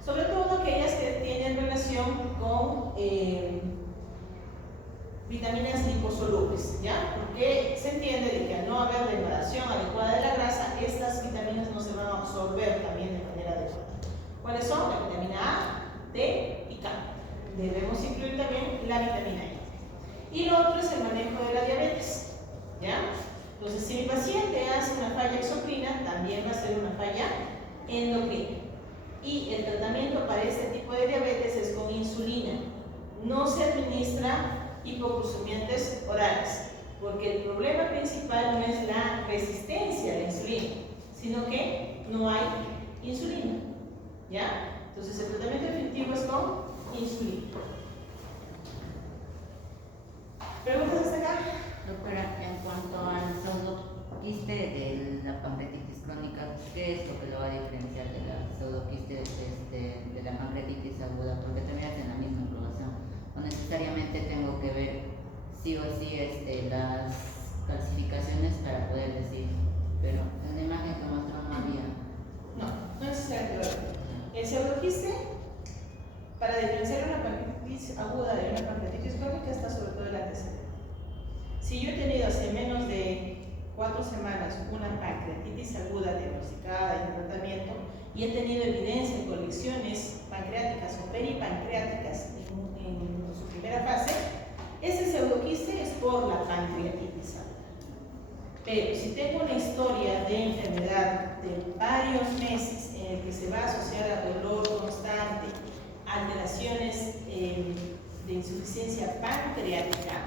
sobre todo aquellas que tienen relación con vitaminas liposolubles, ¿ya? Porque se entiende de que al no haber degradación adecuada de la grasa, estas vitaminas no se van a absorber también de manera adecuada. ¿Cuáles son? La vitamina A, D y K. Debemos incluir también la vitamina E. Y lo otro es el manejo de la diabetes, ¿ya? Entonces, si mi paciente hace una falla exocrina, también va a ser una falla endocrina. Y el tratamiento para este tipo de diabetes es con insulina. No se administra hipoglucemiantes orales, porque el problema principal no es la resistencia a la insulina, sino que no hay insulina, ¿ya? Entonces el tratamiento definitivo es con insulina. ¿Preguntas hasta acá? Doctora, en cuanto al pseudoquiste de la pancreatitis crónica, ¿qué es lo que lo va a diferenciar de la pseudoquiste de la pancreatitis aguda? Porque también hacen la misma evaluación. No necesariamente tengo que ver sí o sí las calcificaciones para poder decir, pero en la imagen que mostró no había. No es necesario. El pseudoquiste, para diferenciar una pancreatitis aguda de una pancreatitis crónica, está sobre todo el antecedente. Si yo he tenido hace menos de 4 semanas una pancreatitis aguda diagnosticada en tratamiento y he tenido evidencia de colecciones pancreáticas o peripancreáticas en su primera fase, ese pseudoquiste es por la pancreatitis aguda. Pero si tengo una historia de enfermedad de varios meses en el que se va a asociar a dolor constante, alteraciones de insuficiencia pancreática,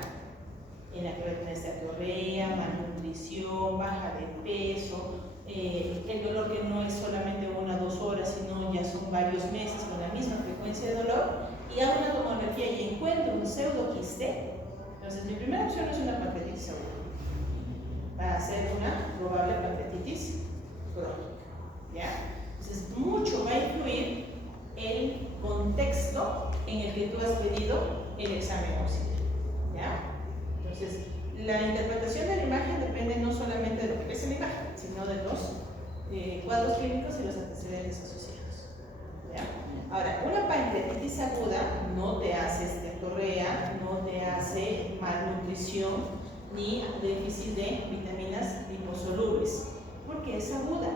en la que va a tener esteatorrea, malnutrición, baja de peso, el dolor que no es solamente 1 o 2 horas, sino ya son varios meses con la misma frecuencia de dolor, y hago una tomografía y encuentro un pseudoquiste, entonces mi primera opción es una pancreatitis aguda, para hacer una probable pancreatitis crónica, ¿ya? Entonces mucho va a influir el contexto en el que tú has pedido el examen auxiliar, ¿ya? Entonces, la interpretación de la imagen depende no solamente de lo que ves en la imagen, sino de los cuadros clínicos y los antecedentes asociados, ¿ya? Ahora, una pancreatitis aguda no te hace esteatorrea, no te hace malnutrición ni déficit de vitaminas liposolubles, porque es aguda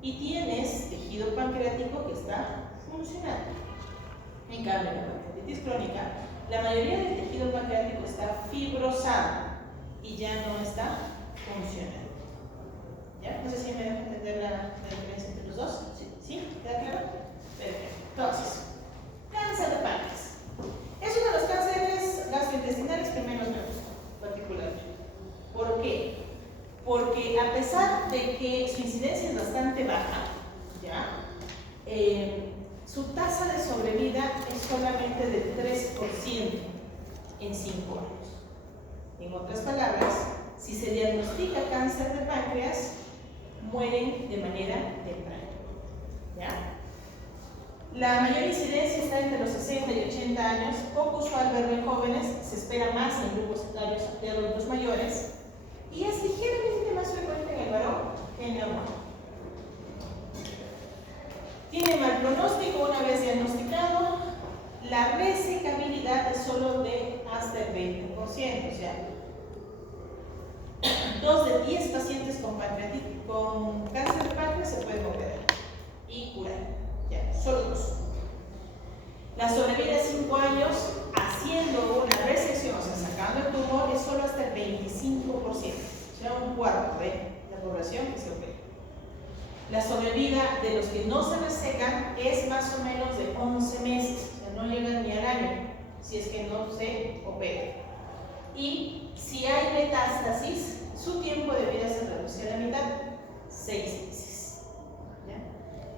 y tienes tejido pancreático que está funcionando. En cambio, la pancreatitis crónica, la mayoría del tejido pancreático está fibrosado y ya no está funcionando. ¿Ya? No sé si me dejo entender la diferencia entre los dos. ¿Sí? ¿Queda claro? Perfecto. Entonces, cáncer de páncreas. Es uno de los cánceres gastrointestinales que menos me gusta, particularmente. ¿Por qué? Porque a pesar de que su incidencia es bastante baja, ¿ya? Su tasa de sobrevida es solamente del 3% en 5 años. En otras palabras, si se diagnostica cáncer de páncreas, mueren de manera temprana, ¿ya? La mayor incidencia está entre los 60 y 80 años, poco usual verlo en jóvenes, se espera más en grupos etarios de adultos mayores y es ligeramente más frecuente en el varón que en la mujer. Tiene mal pronóstico una vez diagnosticado, la resecabilidad es solo de hasta el 20%, o sea, 2 de 10 pacientes con cáncer de páncreas se pueden operar y curar, ya, solo 2. La sobrevida de 5 años haciendo una resección, o sea, sacando el tumor, es solo hasta el 25%, o sea, 1/4 de la población que se opera. La sobrevida de los que no se resecan es más o menos de 11 meses, o sea, no llegan ni al año, si es que no se opera. Y si hay metástasis, su tiempo de vida se reduce a la mitad, 6 meses. ¿Ya?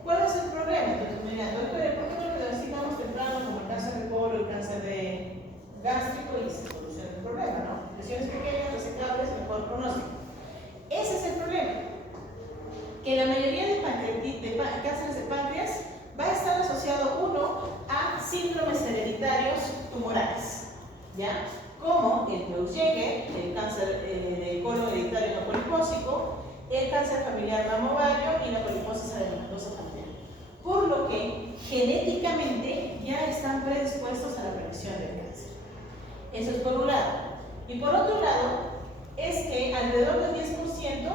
¿Cuál es el problema? Entonces, mira, doctor, ¿por qué no lo diagnosticamos temprano como el cáncer de colon, el cáncer de gástrico y se soluciona el problema, ¿no? Lesiones pequeñas, resecables, mejor pronóstico. Ese es el problema. Que la mayoría de cánceres de páncreas va a estar asociado, uno, a síndromes hereditarios tumorales, ¿ya? Como el Creutzfeldt, el cáncer de colon hereditario no polipósico, el cáncer familiar mamovario y la poliposis adenomatosa familiar. Por lo que genéticamente ya están predispuestos a la aparición del cáncer. Eso es por un lado. Y por otro lado, es que alrededor del 10%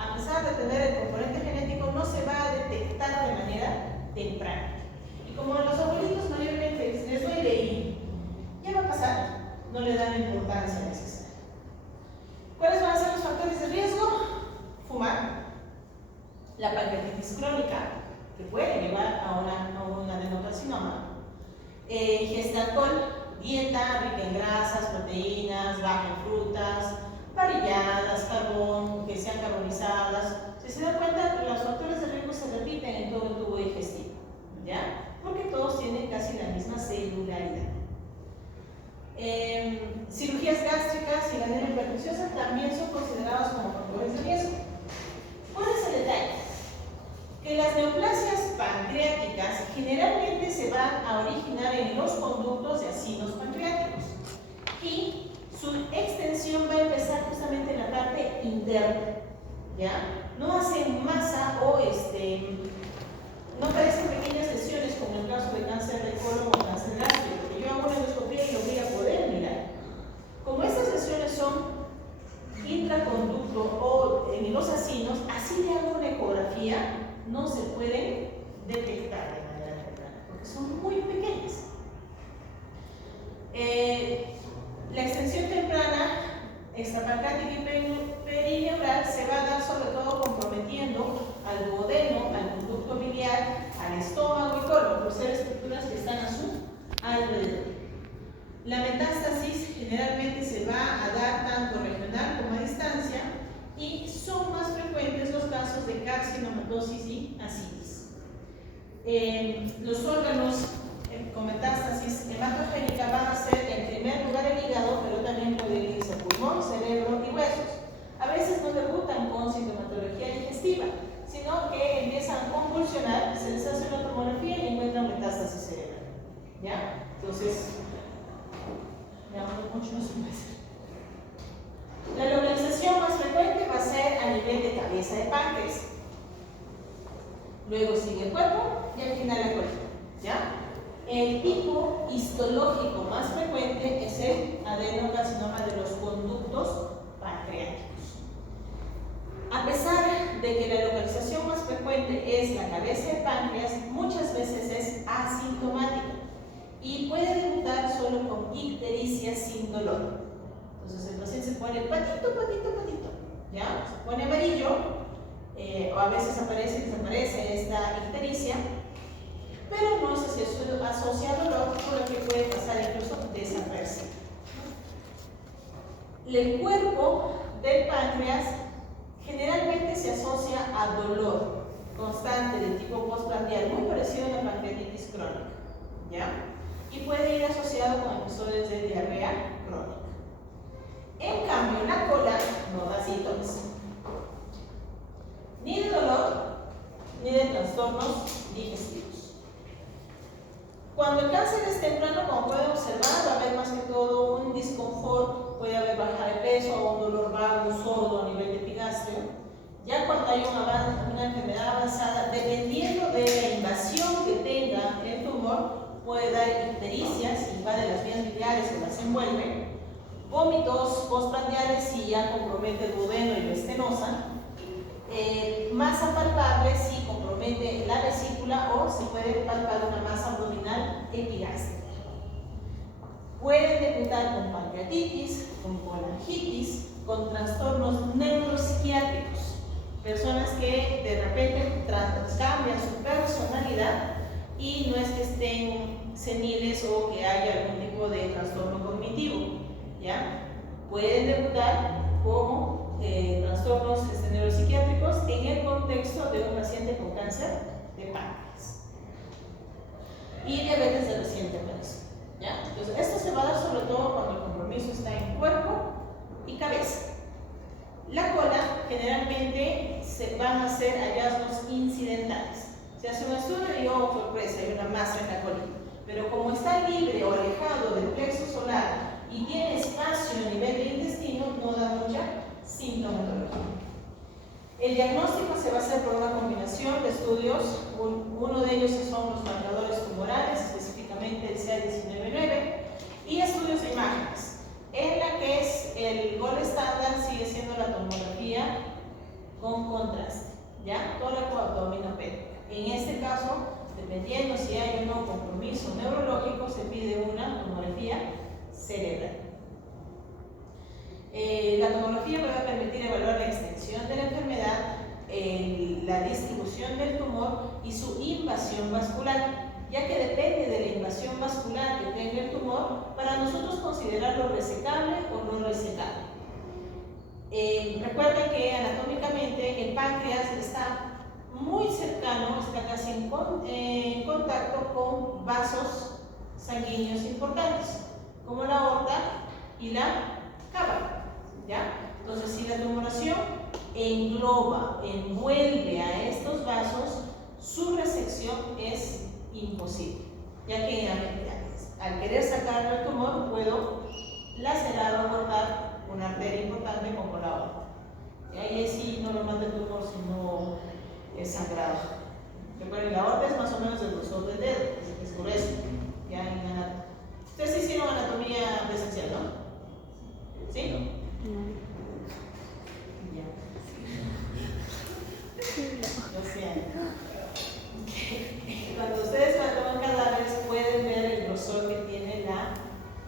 a pesar de tener el componente genético, no se va a detectar de manera temprana. Y como a los abuelitos mayormente les duele y ya va a pasar, no le dan la importancia necesaria. ¿Cuáles van a ser los factores de riesgo? Fumar, la pancreatitis crónica, que puede llevar a un adenocarcinoma, ingesta de alcohol, dieta rica en grasas, proteínas, baja en frutas, parilladas, carbón, que sean carbonizadas, Si se dan cuenta, los factores de riesgo se repiten en todo el tubo digestivo, ¿ya? Porque todos tienen casi la misma celularidad. Cirugías gástricas y la anemia perniciosa también son considerados como factores de riesgo. ¿Cuál es el detalle? Que las neoplasias pancreáticas generalmente se van a originar en los conductos de acinos pancreáticos y su extensión va a empezar justamente en la parte interna, ¿ya? No hacen masa o no parecen pequeñas lesiones como en el caso de cáncer de colon o cáncer gástrico, porque yo hago una endoscopía y lo voy a poder mirar. Como estas lesiones son intraconducto o en los acinos, así de hago una ecografía, no se pueden detectar de manera temprana, porque son muy pequeñas. La extensión temprana, extrapancreática y perineural, se va a dar sobre todo comprometiendo al duodeno, al conducto biliar, al estómago y colon, por ser estructuras que están a su alrededor. La metástasis generalmente se va a dar tanto regional como a distancia y son más frecuentes los casos de carcinomatosis y ascitis. Los órganos con metástasis hematogénica van a ser en primer lugar el hígado, pero también pueden irse pulmón, cerebro y huesos. A veces no debutan con sintomatología digestiva, sino que empiezan a convulsionar, se les hace una tomografía y encuentran metástasis cerebral. ¿Ya? Entonces, me hablo mucho, no se puede hacer. La localización más frecuente va a ser a nivel de cabeza de páncreas. Luego sigue el cuerpo y al final la colita. ¿Ya? El tipo histológico más frecuente es el adenocarcinoma de los conductos pancreáticos. A pesar de que la localización más frecuente es la cabeza de páncreas, muchas veces es asintomática y puede debutar solo con ictericia sin dolor. Entonces el paciente se pone patito, ¿ya? Se pone amarillo, o a veces aparece y desaparece esta ictericia, pero no se asocia a dolor, por lo que puede pasar incluso desapercibido. El cuerpo del páncreas generalmente se asocia a dolor constante de tipo postprandial, muy parecido a la pancreatitis crónica, ¿ya? Y puede ir asociado con episodios de diarrea crónica. En cambio, la cola no da síntomas ni de dolor ni de trastornos digestivos. Cuando el cáncer es temprano, como pueden observar, va a haber más que todo un disconfort, puede haber bajada de peso o un dolor vago, sordo a nivel de epigastrio. Ya cuando hay una enfermedad avanzada, dependiendo de la invasión que tenga el tumor, puede dar ictericias, invade las vías biliares o las envuelve, vómitos postprandiales si ya compromete el duodeno y la estenosa, masa palpable si compromete la vesícula o se puede palpar una masa abdominal epigástrica. Pueden debutar con pancreatitis, con colangitis, con trastornos neuropsiquiátricos, personas que de repente cambian su personalidad y no es que estén seniles o que haya algún tipo de trastorno cognitivo, ¿ya? Pueden debutar como trastornos neuropsiquiátricos en el contexto de un paciente con cáncer de páncreas y diabetes de reciente aparición, ¿ya? Entonces, esto se va a dar sobre todo cuando el compromiso está en cuerpo y cabeza. La cola generalmente se van a hacer hallazgos incidentales. Se hace un estudio y, oh, sorpresa, hay una masa en la colita. Pero como está libre o alejado del plexo solar y tiene espacio a nivel del intestino, no da mucha sintomatología. El diagnóstico se va a hacer por una combinación de estudios. Uno de ellos son los marcadores tumorales, específicamente el CA19-9, y estudios de imágenes, en la que es el gol estándar sigue siendo la tomografía con contraste, ¿ya? Tóraco-abdominopélvica. En este caso, dependiendo si hay o no compromiso neurológico, se pide una tomografía cerebral. La tomografía me va a permitir evaluar la extensión de la enfermedad, la distribución del tumor y su invasión vascular, ya que depende de la invasión vascular que tenga el tumor para nosotros considerarlo resecable o no resecable. Recuerden que anatómicamente el páncreas está muy cercano, está casi en contacto con vasos sanguíneos importantes, como la aorta y la cámara, ¿ya? Entonces, si la tumoración engloba, envuelve a estos vasos, su resección es imposible, ya que al querer sacar el tumor puedo lacerar o cortar una arteria importante como la aorta. Y ahí sí no lo mata el tumor, sino es sangrado. Recuerden, la aorta es más o menos del grosor del dedo, es grueso. Ya en ustedes hicieron anatomía presencial, ¿no? ¿Sí? Ya. Lo siento. Cuando ustedes toman cadáveres pueden ver el grosor que tiene la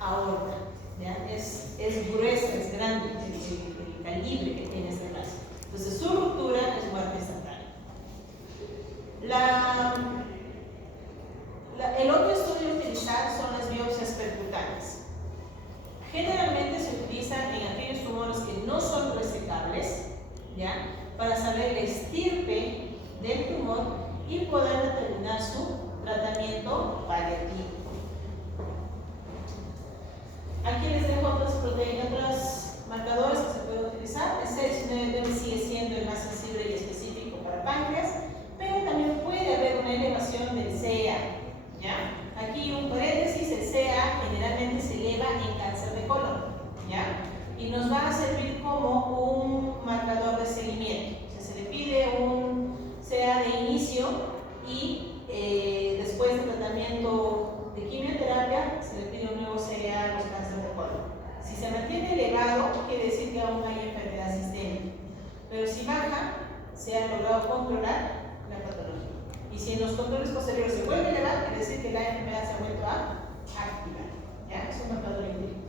aorta. ¿Ya? Es gruesa, es grande el calibre que tiene este brazo. Entonces su ruptura es muerte instantánea. El otro estudio a utilizar son las biopsias percutantes. Generalmente se utilizan en aquellos tumores que no son resecables, ¿ya? Para saber la estirpe del tumor y poder determinar su tratamiento paliativo. Aquí les dejo otros marcadores que se pueden utilizar. El C19 sigue siendo el más sensible y específico para páncreas, pero también puede haber una elevación del CA. ¿Ya? Aquí un paréntesis, el CA generalmente se eleva en cáncer de colon, ¿ya? Y nos va a servir como un marcador de seguimiento. O sea, se le pide un CA de inicio y después del tratamiento de quimioterapia se le pide un nuevo CA a los cánceres de colon. Si se mantiene elevado, quiere decir que aún hay enfermedad sistémica, pero si baja, se ha logrado controlar la patología. Y si en los controles posteriores se vuelve a elevar, quiere decir que la enfermedad se ha vuelto a activar. ¿Ya? Es un marcador indirecto.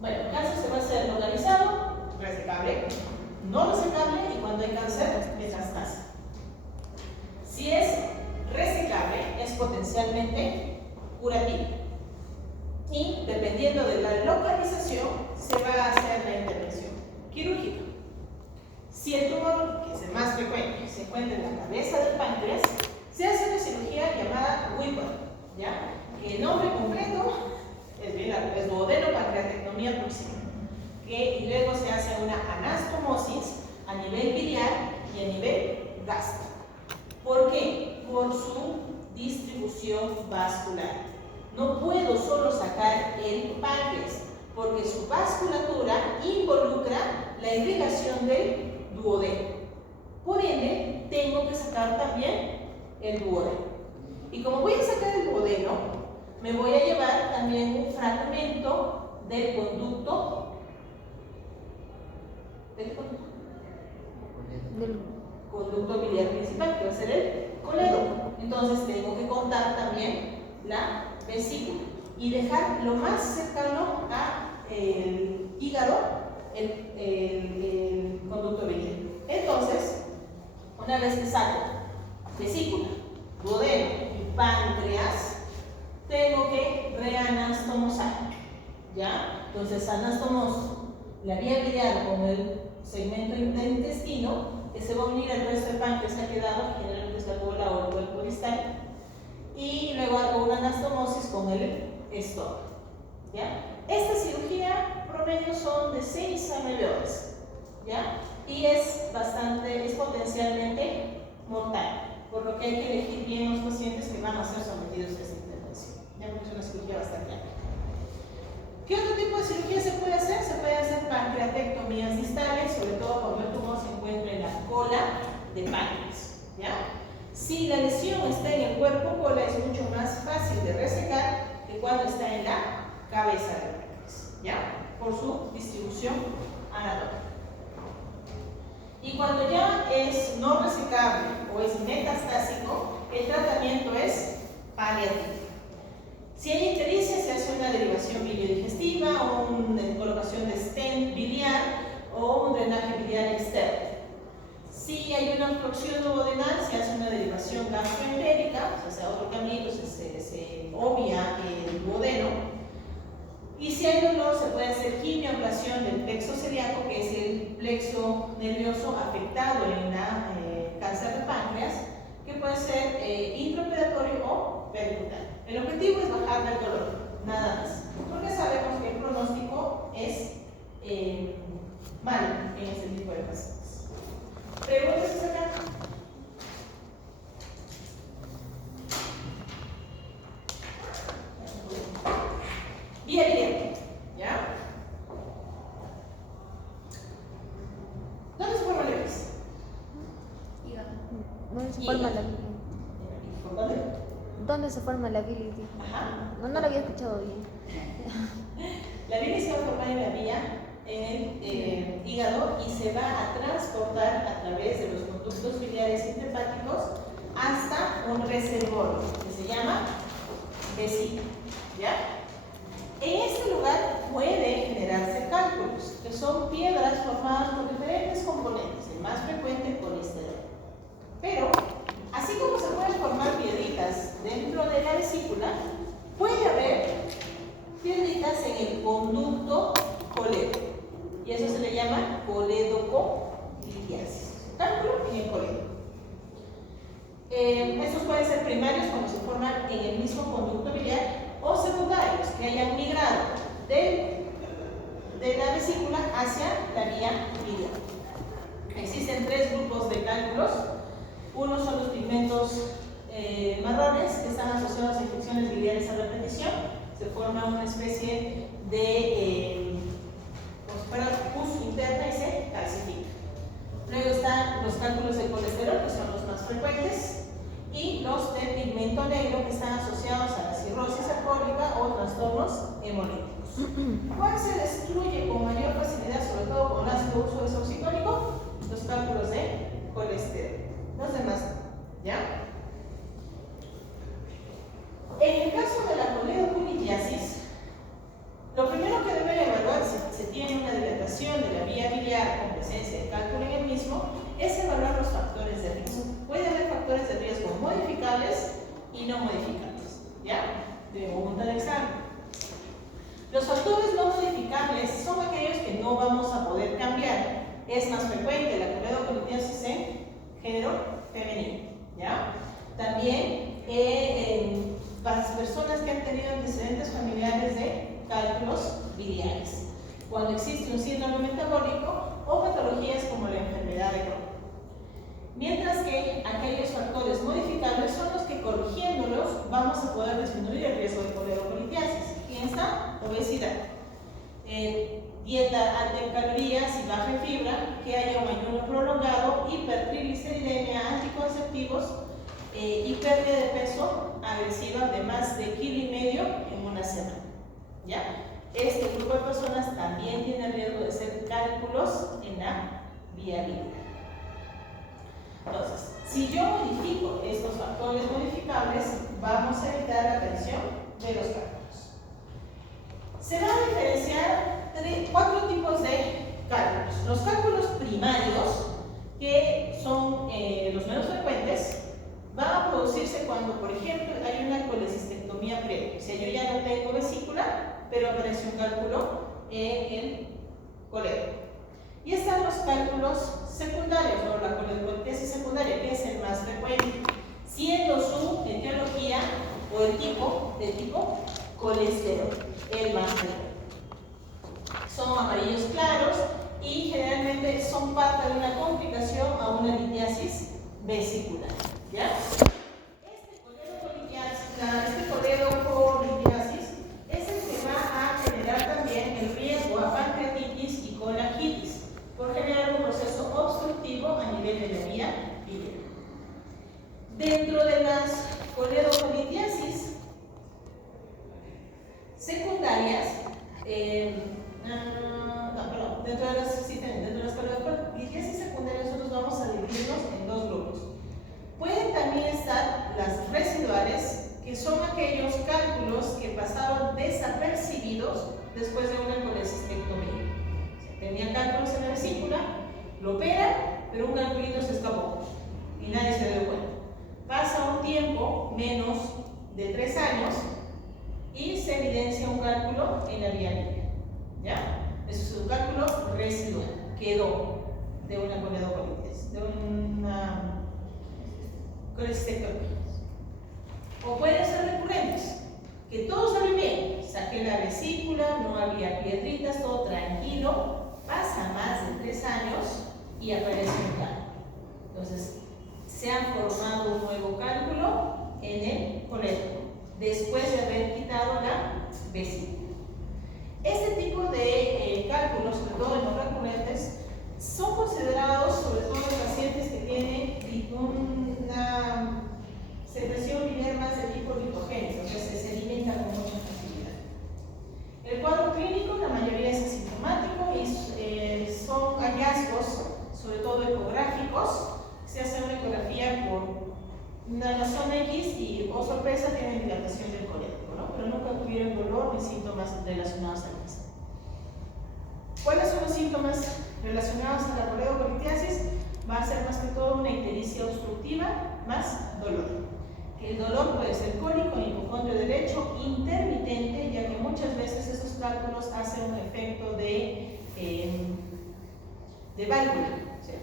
Bueno, el cáncer se va a hacer localizado, resecable, no resecable y cuando hay cáncer, metástasis. Si es resecable, es potencialmente curativo. Y dependiendo de la localización, se va a hacer la intervención quirúrgica. Si el tumor, que es el más frecuente, se encuentra en la cabeza del páncreas, se hace una cirugía llamada Whipple, ¿ya? Que el nombre completo es duodenopancreatectomía próxima. Y luego se hace una anastomosis a nivel biliar y a nivel gástrico. ¿Por qué? Por su distribución vascular. No puedo solo sacar el páncreas, porque su vasculatura involucra la irrigación del duodeno. Por ende, tengo que sacar también el duodeno. Y como voy a sacar el duodeno, me voy a llevar también un fragmento del conducto. Conducto biliar principal, que va a ser el coledo. Entonces tengo que contar también la vesícula y dejar lo más cercano al hígado el conducto biliar. Entonces, una vez que saco vesícula, duodeno y páncreas, tengo que reanastomosar. ¿Ya? Entonces, anastomoso la vía biliar con el segmento del intestino, que se va a unir al resto del páncreas que ha quedado, que generalmente es la bola o el coristal, y luego hago una anastomosis con el estómago. ¿Ya? Esta cirugía promedio son de 6 a 9 horas, ¿ya? Y es potencialmente mortal, por lo que hay que elegir bien los pacientes que van a ser sometidos a esta intervención. Ya porque es una cirugía bastante amplia. ¿Qué otro tipo de cirugía se puede hacer? Se puede hacer pancreatectomías distales, sobre todo cuando el tumor se encuentra en la cola de páncreas, ¿ya? Si la lesión está en el cuerpo cola, es mucho más fácil de resecar que cuando está en la cabeza del páncreas, ¿ya? Por su distribución anatómica. Y cuando ya es no resecable o es metastásico, el tratamiento es paliativo. Si hay ictericia, se hace una derivación biliodigestiva o una colocación de stent biliar o un drenaje biliar externo. Si hay una obstrucción duodenal, se hace una derivación gastroentérica, o sea, otro camino, se obvia el duodeno. Y si hay dolor, se puede hacer quimioablación del plexo celíaco, que es el plexo nervioso afectado en la cáncer de páncreas, que puede ser intraoperatorio o percutáneo. El objetivo es bajar el dolor, nada más, porque sabemos que el pronóstico es malo en este tipo de pacientes. ¿Preguntas acá? Bien, ¿ya? ¿Dónde se forma la bilis? ¿Dónde se forma la bilis? ¿Dónde? ¿Dónde se forma la bilis? Ajá. No lo había escuchado bien. La bilis se va a formar en la vía, en el hígado, y se va a transportar a través de los conductos biliares intrahepáticos hasta un reservorio que se llama vesícula, ¿ya? En este lugar puede generarse cálculos, que son piedras formadas por diferentes componentes, el más frecuente el colesterol. Pero, así como se pueden formar piedritas dentro de la vesícula, puede haber piedritas en el conducto colédoco, y eso se le llama colédocolitiasis, cálculo en el colédoco. Estos pueden ser primarios cuando se forman en el mismo conducto biliar, o secundarios que hayan migrado de la vesícula hacia la vía biliar. Existen tres grupos de cálculos. Uno son los pigmentos marrones, que están asociados a infecciones biliares a repetición. Se forma una especie de pus interna y se calcifica. Luego están los cálculos de colesterol, que son los más frecuentes, y los de pigmento negro, que están asociados a la cirrosis alcohólica o trastornos hemolíticos. ¿Cuál se destruye con mayor facilidad, sobre todo con ácido uso desoxicólico? Los cálculos de colesterol. Los demás, ¿ya? En el caso de la coledocolitiasis, lo primero que debe evaluar si se tiene una dilatación de la vía biliar con presencia de cálculo en el mismo es evaluar los factores de riesgo. Puede haber factores de riesgo modificables y no modificables, ¿ya? De pregunta de examen. Los factores no modificables son aquellos que no vamos a poder cambiar. Es más frecuente la coledocolitiasis en género femenino, ¿ya? También para las personas que han tenido antecedentes familiares de cálculos biliares, cuando existe un síndrome metabólico o patologías como la enfermedad de Crohn. Mientras que aquellos factores modificables son los que, corrigiéndolos, vamos a poder disminuir el riesgo de coledocolitiasis. ¿Quién está? Obesidad, dieta alta en calorías y baja en fibra, que haya un ayuno prolongado, hipertrigliceridemia, anticonceptivos y pérdida de peso agresiva de más de 1,5 kg en una semana, ¿ya? Este grupo de personas también tiene riesgo de hacer cálculos en la vía biliar. Entonces, si yo modifico estos factores modificables, vamos a evitar la aparición de los cálculos. Se van a diferenciar 4 tipos de cálculos. Los cálculos primarios, que son los menos frecuentes, van a producirse cuando, por ejemplo, hay una colecistectomía previa. O sea, yo ya no tengo vesícula, pero aparece un cálculo en el colédoco. Y están los cálculos secundarios, o la coledocolitiasis secundaria, que es el más frecuente, siendo su etiología o el tipo colesterol, el más frecuente. Son amarillos claros y generalmente son parte de una complicación a una litiasis vesicular, ¿ya? Este coledocolitiasis es el que va a generar también el riesgo a pancreatitis y colangitis, por generar un proceso obstructivo a nivel de la vía biliar. Dentro de las coledocolitiasis secundarias, dentro de las coledocolitiasis secundarias nosotros vamos a dividirnos en dos grupos. Pueden también estar las residuales, que son aquellos cálculos que pasaron desapercibidos después de una colecistectomía. Tenía cálculos en la vesícula, lo operan, pero un calculito se escapó y nadie se dio cuenta. Pasa un tiempo, menos de 3 años, y se evidencia un cálculo en la vía biliar. colecistectomías. O pueden ser recurrentes, que todo sale bien, saqué la vesícula, no había piedritas, todo tranquilo, pasa más de 3 años y aparece un cálculo. Entonces, se ha formado un nuevo cálculo en el colédoco, después de haber quitado la vesícula. Este tipo de cálculos, sobre todo en los recurrentes, son considerados, sobre todo en pacientes que tienen una secreción biliar más de tipo glicogénico, o sea, se alimenta con mucha facilidad. El cuadro clínico, la mayoría es asintomático y son hallazgos, sobre todo ecográficos. Se hace una ecografía por una razón X y, oh sorpresa, tienen dilatación del colédoco, ¿no? Pero nunca tuvieron dolor ni síntomas relacionados al mismo. ¿Cuáles son los síntomas relacionados a la coledocolitiasis? Va a ser más que todo una ictericia obstructiva más dolor. El dolor puede ser cólico en hipocondrio derecho, intermitente, ya que muchas veces esos cálculos hacen un efecto de válvula. O sea,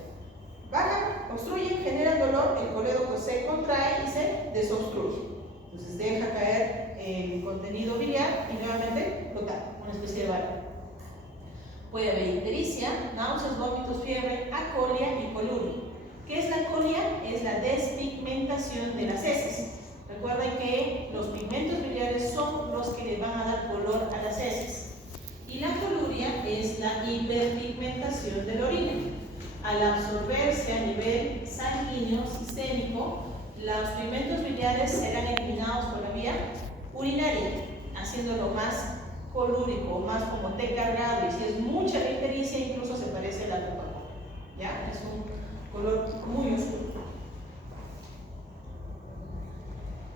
bajan, obstruyen, generan dolor, el colédoco se contrae y se desobstruye. Entonces deja caer el contenido biliar y nuevamente flotar, una especie de válvula. Puede haber ictericia, náuseas, vómitos, fiebre, acolia y coluria. ¿Qué es la acolia? Es la despigmentación de las heces. Recuerden que los pigmentos biliares son los que le van a dar color a las heces. Y la coluria es la hiperpigmentación de la orina. Al absorberse a nivel sanguíneo sistémico, los pigmentos biliares serán eliminados por la vía urinaria, haciéndolo más colúrico, más como té cargado, y si es mucha la ictericia, incluso se parece a la Coca-Cola. ¿Ya? Es un color muy oscuro.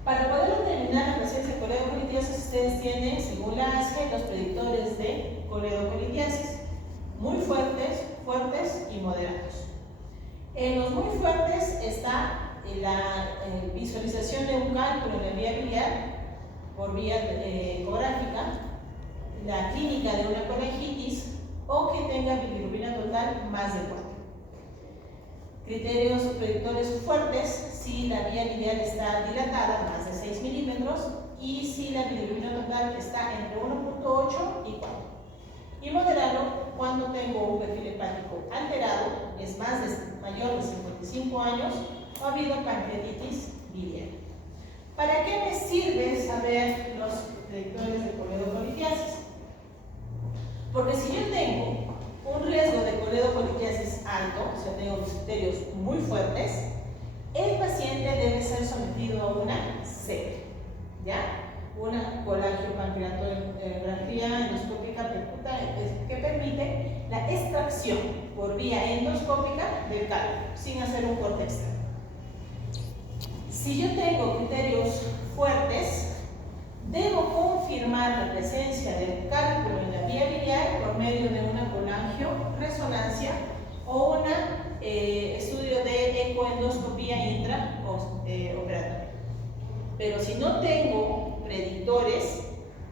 Para poder determinar la presencia de coledocolitiasis, ustedes tienen, según la ASGE, los predictores de coledocolitiasis, muy fuertes, fuertes y moderados. En los muy fuertes está la visualización de un cálculo en la vía biliar por vía ecográfica, la clínica de una colegitis o que tenga bilirrubina total más de 4. Criterios predictores fuertes: si la vía biliar está dilatada más de 6 milímetros y si la bilirrubina total está entre 1.8 y 4. Y moderado cuando tengo un perfil hepático alterado, es mayor de 55 años o ha habido pancreatitis biliar. ¿Para qué me sirve saber los predictores de coledocolitiasis? Porque si yo tengo un riesgo de coledocolitiasis alto, o sea, tengo criterios muy fuertes, el paciente debe ser sometido a una CEP, ¿ya? Una colangiopancreatografía endoscópica percuta que permite la extracción por vía endoscópica del cálculo, sin hacer un corte externo. Si yo tengo criterios fuertes, debo confirmar la presencia del cálculo en la vía biliar por medio de una colangioresonancia o un estudio de ecoendoscopía intraoperatoria. Pero si no tengo predictores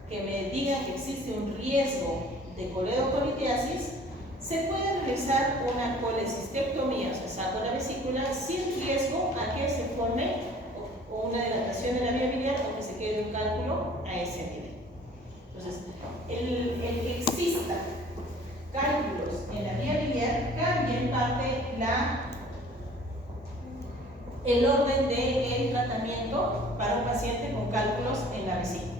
que me digan que existe un riesgo de coledocolitiasis, se puede realizar una colecistectomía, o sea, saco la vesícula sin riesgo a que se forme o una dilatación de la vía biliar o que se quede un cálculo a ese nivel. Entonces, el que exista cálculos en la vía biliar cambia en parte el orden del tratamiento para un paciente con cálculos en la vesícula.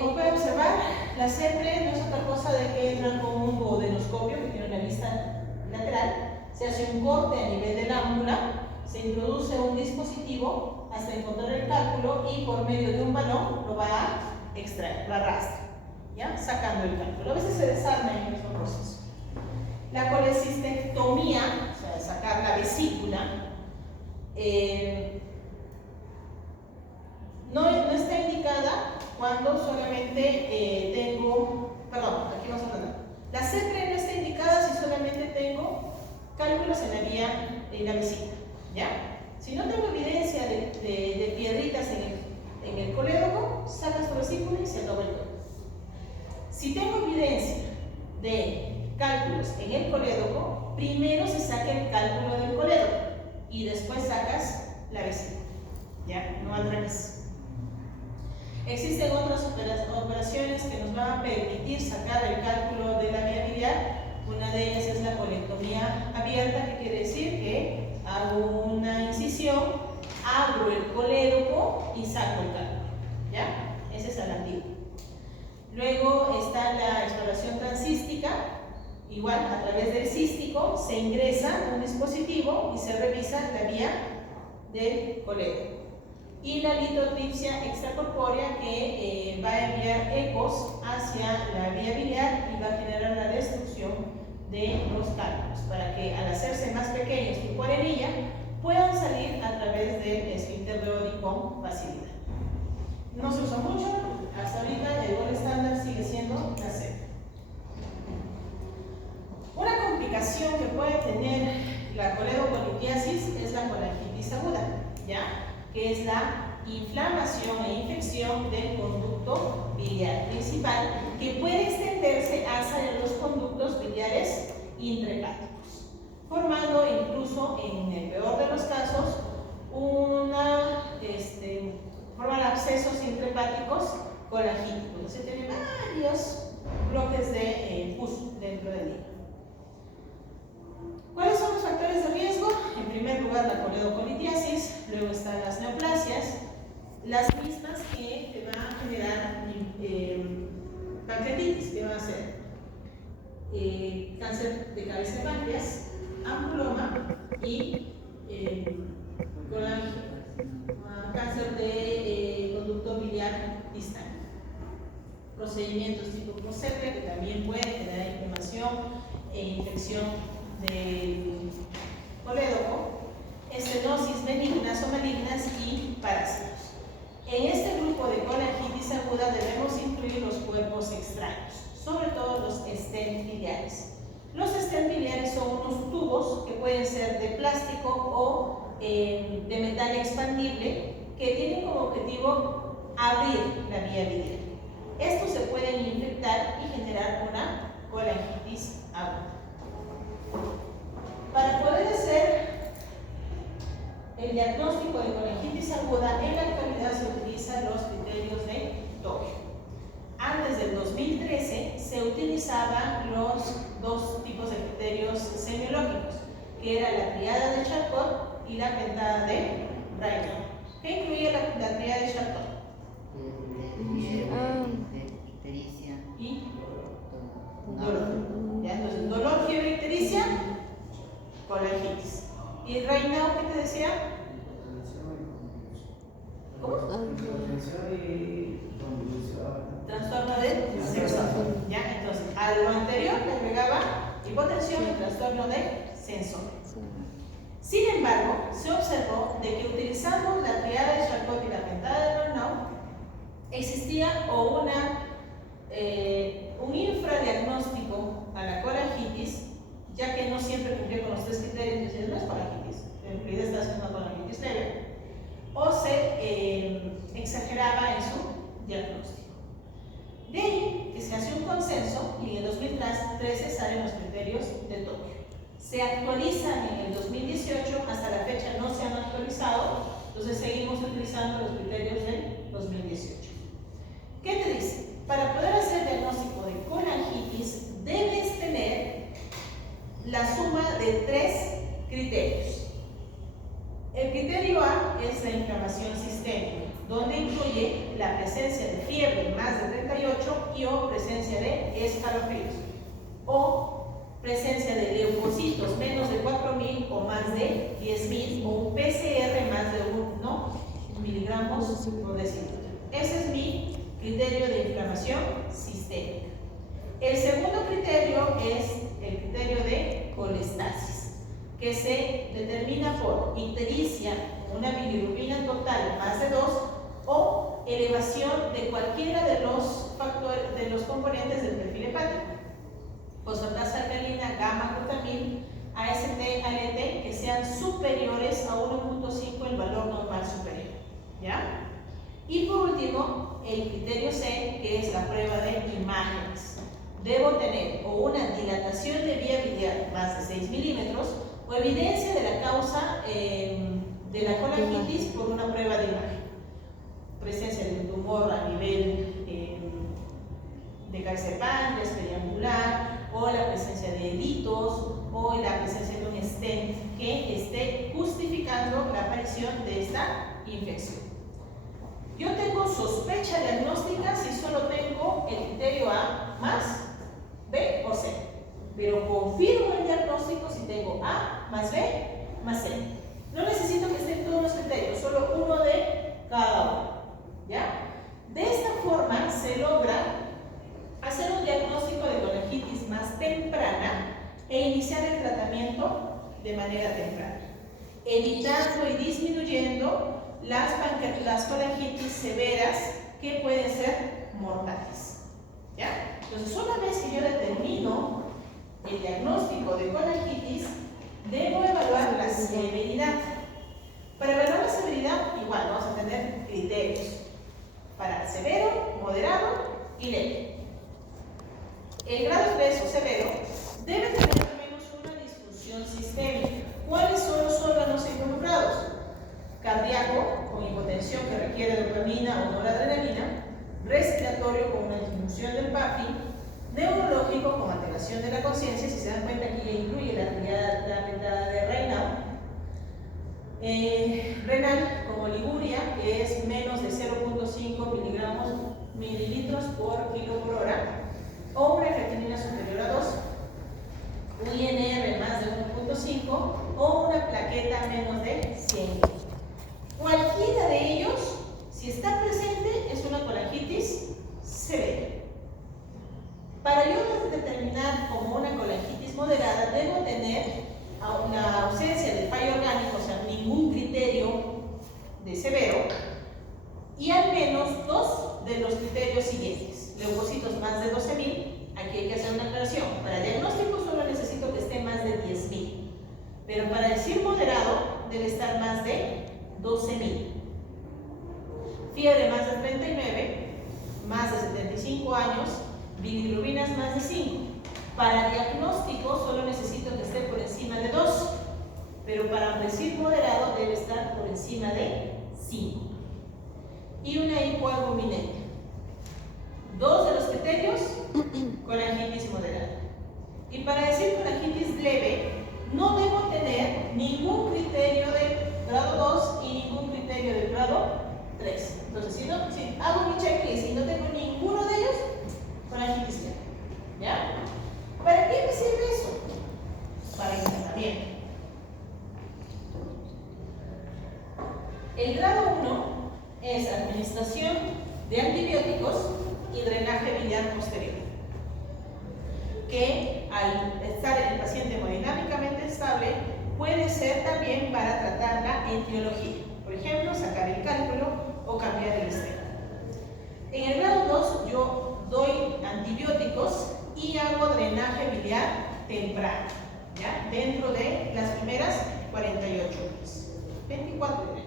Como pueden observar, la CEPRE no es otra cosa de que entran con un duodenoscopio que tiene una vista lateral, se hace un corte a nivel de la ámbula, se introduce un dispositivo hasta encontrar el cálculo y por medio de un balón lo va a extraer, lo arrastra, ¿ya? Sacando el cálculo. A veces se desarma en el mismo proceso. La colecistectomía, o sea, sacar la vesícula, no está indicada cuando solamente aquí vamos a hablar. La CEPRE no está indicada si solamente tengo cálculos en la vesícula, ¿ya? Si no tengo evidencia de piedritas en el colédoco, sacas tu vesícula y se acabó el todo. Si tengo evidencia de cálculos en el colédoco, primero se saca el cálculo del colédoco, y después sacas la vesícula, ¿ya? No al revés. Existen otras operaciones que nos van a permitir sacar el cálculo de la vía biliar. Una de ellas es la colectomía abierta, que quiere decir que hago una incisión, abro el colédoco y saco el cálculo, ¿ya? Ese es el antiguo. Luego está la exploración transcística. Igual, a través del cístico se ingresa un dispositivo y se revisa la vía del colédoco. Y la litotripsia extracorpórea, que va a enviar ecos hacia la vía biliar y va a generar la destrucción de los cálculos, para que al hacerse más pequeños tipo arenilla puedan salir a través del esfínter de Oddi con facilidad. No se usa mucho, hasta ahorita el gol estándar sigue siendo la C. Una complicación que puede tener la coledocolitiasis es la colangitis aguda, ¿ya? Que es la inflamación e infección del conducto biliar principal, que puede extenderse hacia los conductos biliares intrahepáticos, formando incluso, en el peor de los casos, forman abscesos intrahepáticos colangíticos. Se tienen varios bloques de pus dentro del hígado. ¿Cuáles son los factores de riesgo? En primer lugar, la coledocolitiasis, luego están las neoplasias, las mismas que te van a generar pancreatitis, que van a ser cáncer de cabeza de páncreas, ampuloma y cáncer de conducto biliar distal. Procedimientos tipo Procetre, que también pueden generar inflamación e infección del colédoco, estenosis benignas o malignas y parásitos. En este grupo de colangitis aguda debemos incluir los cuerpos extraños, sobre todo los stent biliares. Los stent biliares son unos tubos que pueden ser de plástico o de metal expandible, que tienen como objetivo abrir la vía biliar. Estos se pueden infectar y generar una colangitis aguda. Para poder hacer el diagnóstico de colangitis aguda, en la actualidad se utilizan los criterios de Tokio. Antes del 2013 se utilizaban los dos tipos de criterios semiológicos, que era la triada de Charcot y la pentada de Raynaud. ¿Qué incluye la triada de Charcot? Ictericia Y dolor. ¿Ya? Entonces, dolor, fiebre, ictericia, colangitis. ¿Y Raynaud qué te decía? ¿Cómo? Trastorno del sexo. ¿Ya? Entonces, a lo anterior le agregaba hipotensión y trastorno del sensor. Sin embargo, se observó de que utilizando la triada de Charcot y la pentada de Raynaud, existía un infradiagnóstico a la colangitis, ya que no siempre cumplía con los tres criterios. Entonces, no es colangitis, en realidad está haciendo una colangitis leve, o se exageraba en su diagnóstico. De ahí que se hace un consenso y en el 2013 salen los criterios de Tokio. Se actualizan en el 2018, hasta la fecha no se han actualizado, entonces seguimos utilizando los criterios del 2018. ¿Qué te dice? Para poder hacer diagnóstico de colangitis debes tener la suma de tres criterios. El criterio A es la inflamación sistémica, donde incluye la presencia de fiebre más de 38 y o presencia de escalofríos, o presencia de leucocitos menos de 4.000 o más de 10.000, o un PCR más de 1 miligramos por decilitro. Ese es mi criterio de inflamación sistémica. El segundo criterio es el criterio de colestasis, que se determina por ictericia, una bilirrubina total más de 2, o elevación de cualquiera de los factores, de los componentes del perfil hepático, fosfatasa alcalina, gamma glutamil, AST, ALT, que sean superiores a 1.5, el valor normal superior, ¿ya? Y por último, el criterio C, que es la prueba de imágenes. Debo tener o una dilatación de vía biliar más de 6 milímetros o evidencia de la causa de la colangitis por una prueba de imagen. Presencia de un tumor a nivel de cabeza de páncreas, periangular, o la presencia de litos, o la presencia de un stent que esté justificando la aparición de esta infección. Yo tengo sospecha diagnóstica si solo tengo el criterio A más B o C, pero confirmo el diagnóstico si tengo A más B más C. No necesito que estén todos los criterios, solo uno de cada uno, ¿ya? De esta forma se logra hacer un diagnóstico de colangitis más temprana e iniciar el tratamiento de manera temprana, evitando y disminuyendo las colangitis severas que pueden ser mortales, ¿ya? Entonces, una vez que yo determino el diagnóstico de colangitis, debo evaluar la severidad. Para evaluar la severidad, igual vamos a tener criterios para severo, moderado y leve. El grado 3 o severo debe tener al menos una disfunción sistémica. ¿Cuáles son los órganos involucrados? Cardíaco, con hipotensión que requiere dopamina o noradrenalina; respiratorio, con una disminución del PAFI; neurológico, con alteración de la conciencia. Si se dan cuenta, aquí ya incluye la mentada de Raynaud. Renal, como oliguria, que es menos de 0.5 mililitros por kilo por hora, o una creatinina superior a 2, un INR más de 1.5 o una plaqueta menos de 100. Cualquiera de ellos, si está presente, es una colangitis severa. Para yo determinar como una colangitis moderada, debo tener una ausencia de fallo orgánico, o sea, ningún criterio de severo, y al menos dos de los criterios siguientes: leucocitos más de 12.000. Aquí hay que hacer una aclaración: para diagnóstico solo necesito que esté más de 10.000, pero para decir moderado debe estar más de 12.000. Fiebre más de 39, más de 75 años, bilirrubinas más de 5. Para diagnóstico solo necesito que esté por encima de 2, pero para decir moderado debe estar por encima de 5. Y una hipoalbuminemia. Dos de los criterios, colangitis moderada. Y para decir colangitis leve, no debo tener ningún criterio de grado 2 y ningún criterio de grado 3. Entonces, si hago mi checklist y no tengo ninguno de ellos, colangitis leve. ¿Ya? ¿Para qué me sirve eso? Para el tratamiento. El grado 1 es administración de antibióticos y drenaje biliar posterior, que al estar el paciente hemodinámicamente estable puede ser también para tratar la etiología, por ejemplo, sacar el cálculo o cambiar el estero. En el grado 2 yo doy antibióticos y hago drenaje biliar temprano, ¿ya? Dentro de las primeras 48 horas, 24 horas.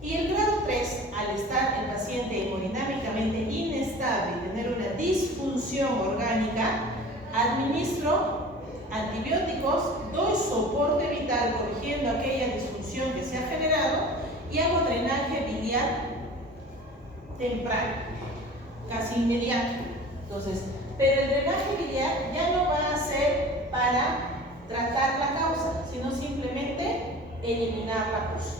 Y el grado 3, al estar el paciente hemodinámicamente inestable y tener una disfunción orgánica, administro antibióticos, doy soporte vital corrigiendo aquella disfunción que se ha generado y hago drenaje biliar temprano, casi inmediato. Entonces, pero el drenaje biliar ya no va a ser para tratar la causa, sino simplemente eliminar la causa.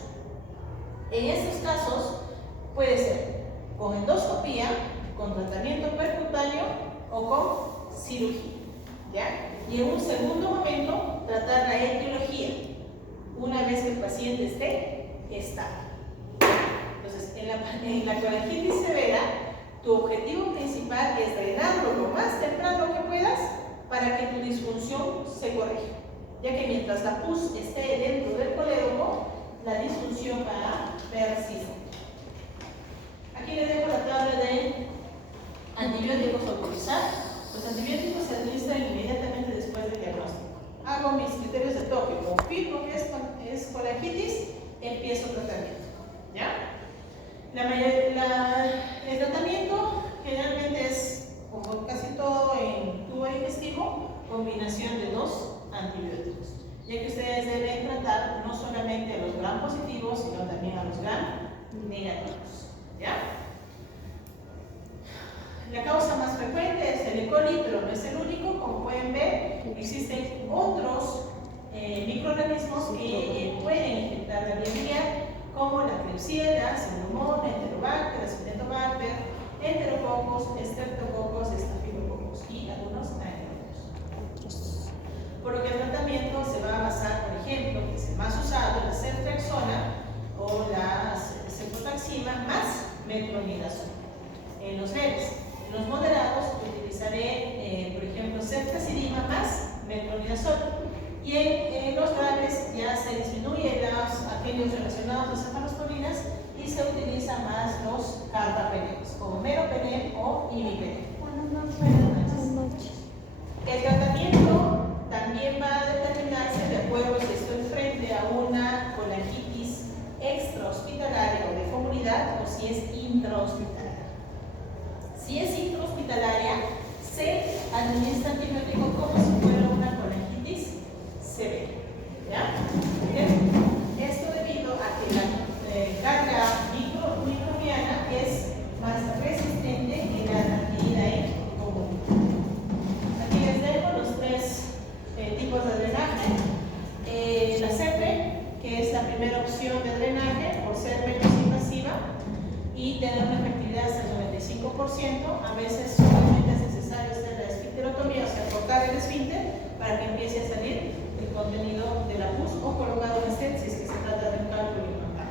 En estos casos puede ser con endoscopía, con tratamiento percutáneo o con cirugía, ¿ya? Y en un segundo momento tratar la etiología, una vez que el paciente esté estable. Entonces, en la colangitis severa, tu objetivo principal es drenarlo lo más temprano que puedas para que tu disfunción se corrija, ya que mientras la pus esté dentro del colédomo, la disfunción va a persistir. Aquí les dejo la tabla de antibióticos a utilizar. Los antibióticos se administran inmediatamente después del diagnóstico. Hago mis criterios de toque, confirmo que es colangitis, empiezo tratamiento, ¿ya? El tratamiento generalmente es, como casi todo en tubo digestivo, combinación de dos antibióticos, ya que ustedes negativos. ¿Ya? La causa más frecuente es el E. coli, pero no es el único. Como pueden ver, existen otros microorganismos que pueden infectar la vía biliar, como la Klebsiella, Pseudomonas, Enterobacter, Acinetobacter, Enterococos, Streptococos, Staphylococcus y algunos aerobios. Por lo que el tratamiento se va a basar, por ejemplo, que es el más usado, la ceftriaxona o la cefotaxima más metronidazol. En los leves. En los moderados utilizaré, por ejemplo, ceftazidima más metronidazol. Y en los graves ya se disminuye aquellos relacionados a cefalosporinas y se utiliza más los carbapenems, como meropenem o imipenem. Buenas noches. El tratamiento también va a determinarse de acuerdo si estoy frente a una colangitis extrahospitalaria o de comunidad o si es intrahospitalaria. Si es intrahospitalaria, se administra antibiótico como si fuera una colangitis severa. ¿Ya? Bien. Esto debido a que la carga microbiana es más resistente que la adquirida en común. Aquí les dejo los tres tipos de drenaje. La CEPE, que es la primera opción de drenaje por ser menos invasiva y tener una efectividad hasta el 95%. A veces solamente es necesario hacer la esfincterotomía, o sea, cortar el esfínter para que empiece a salir el contenido de la pus o colocado en stent si es que se trata de un cálculo implantar.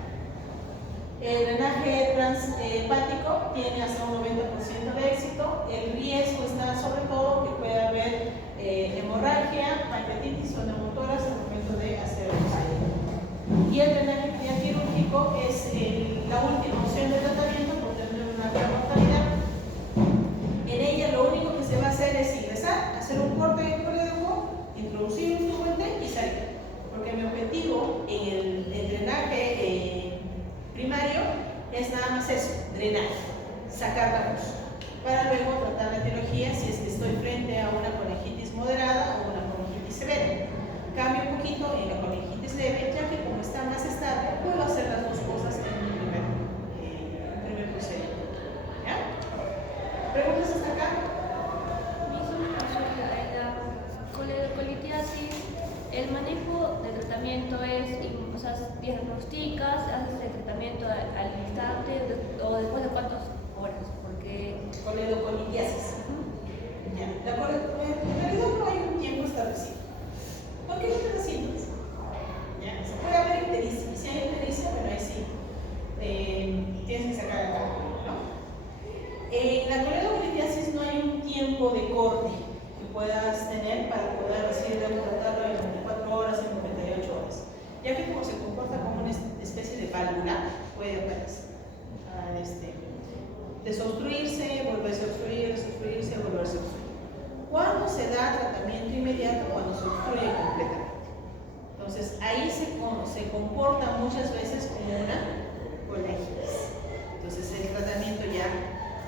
El drenaje transhepático tiene hasta un 90% de éxito. El riesgo está sobre todo que pueda haber hemorragia, pancreatitis o neumotoras al momento de hacer el procedimiento. Y el drenaje quirúrgico es la última opción de tratamiento por tener una gran mortalidad. En ella lo único que se va a hacer es ingresar, hacer un corte en el colédoco, introducir un tubo en T y salir. Porque mi objetivo en el drenaje primario es nada más eso, drenar, sacar la pus, para luego tratar la etiología si es que estoy frente a una colangitis moderada o una colangitis severa. Cambio un poquito en la colangitis leve, ya que como está más estable, puedo hacer las dos cosas en mi primer procedimiento. ¿Ya? ¿Preguntas hasta acá? Me hizo una consulta en la coledocolitiasis. El manejo de tratamiento es, o sea, diagnosticas, haces el tratamiento al instante o después de cuántas horas, porque Coledocolitiasis. Ya. En realidad no hay un tiempo establecido. ¿Por qué no te síntomas? Ya. Se puede haber ictericia. Si hay ictericia, bueno, ahí sí tienes que sacar el cálculo, ¿no? En la coledocolitiasis no hay un tiempo de corte que puedas tener para poder decir de tratarlo en 24 horas, en 98 horas. Ya que como se comporta como una especie de válvula, puede aparecer. Desobstruirse, volverse a obstruir, desobstruirse, volverse a obstruir. ¿Cuándo se da tratamiento inmediato? Cuando se obstruye completamente. Entonces, ahí se comporta muchas veces como una colangitis. Entonces, el tratamiento ya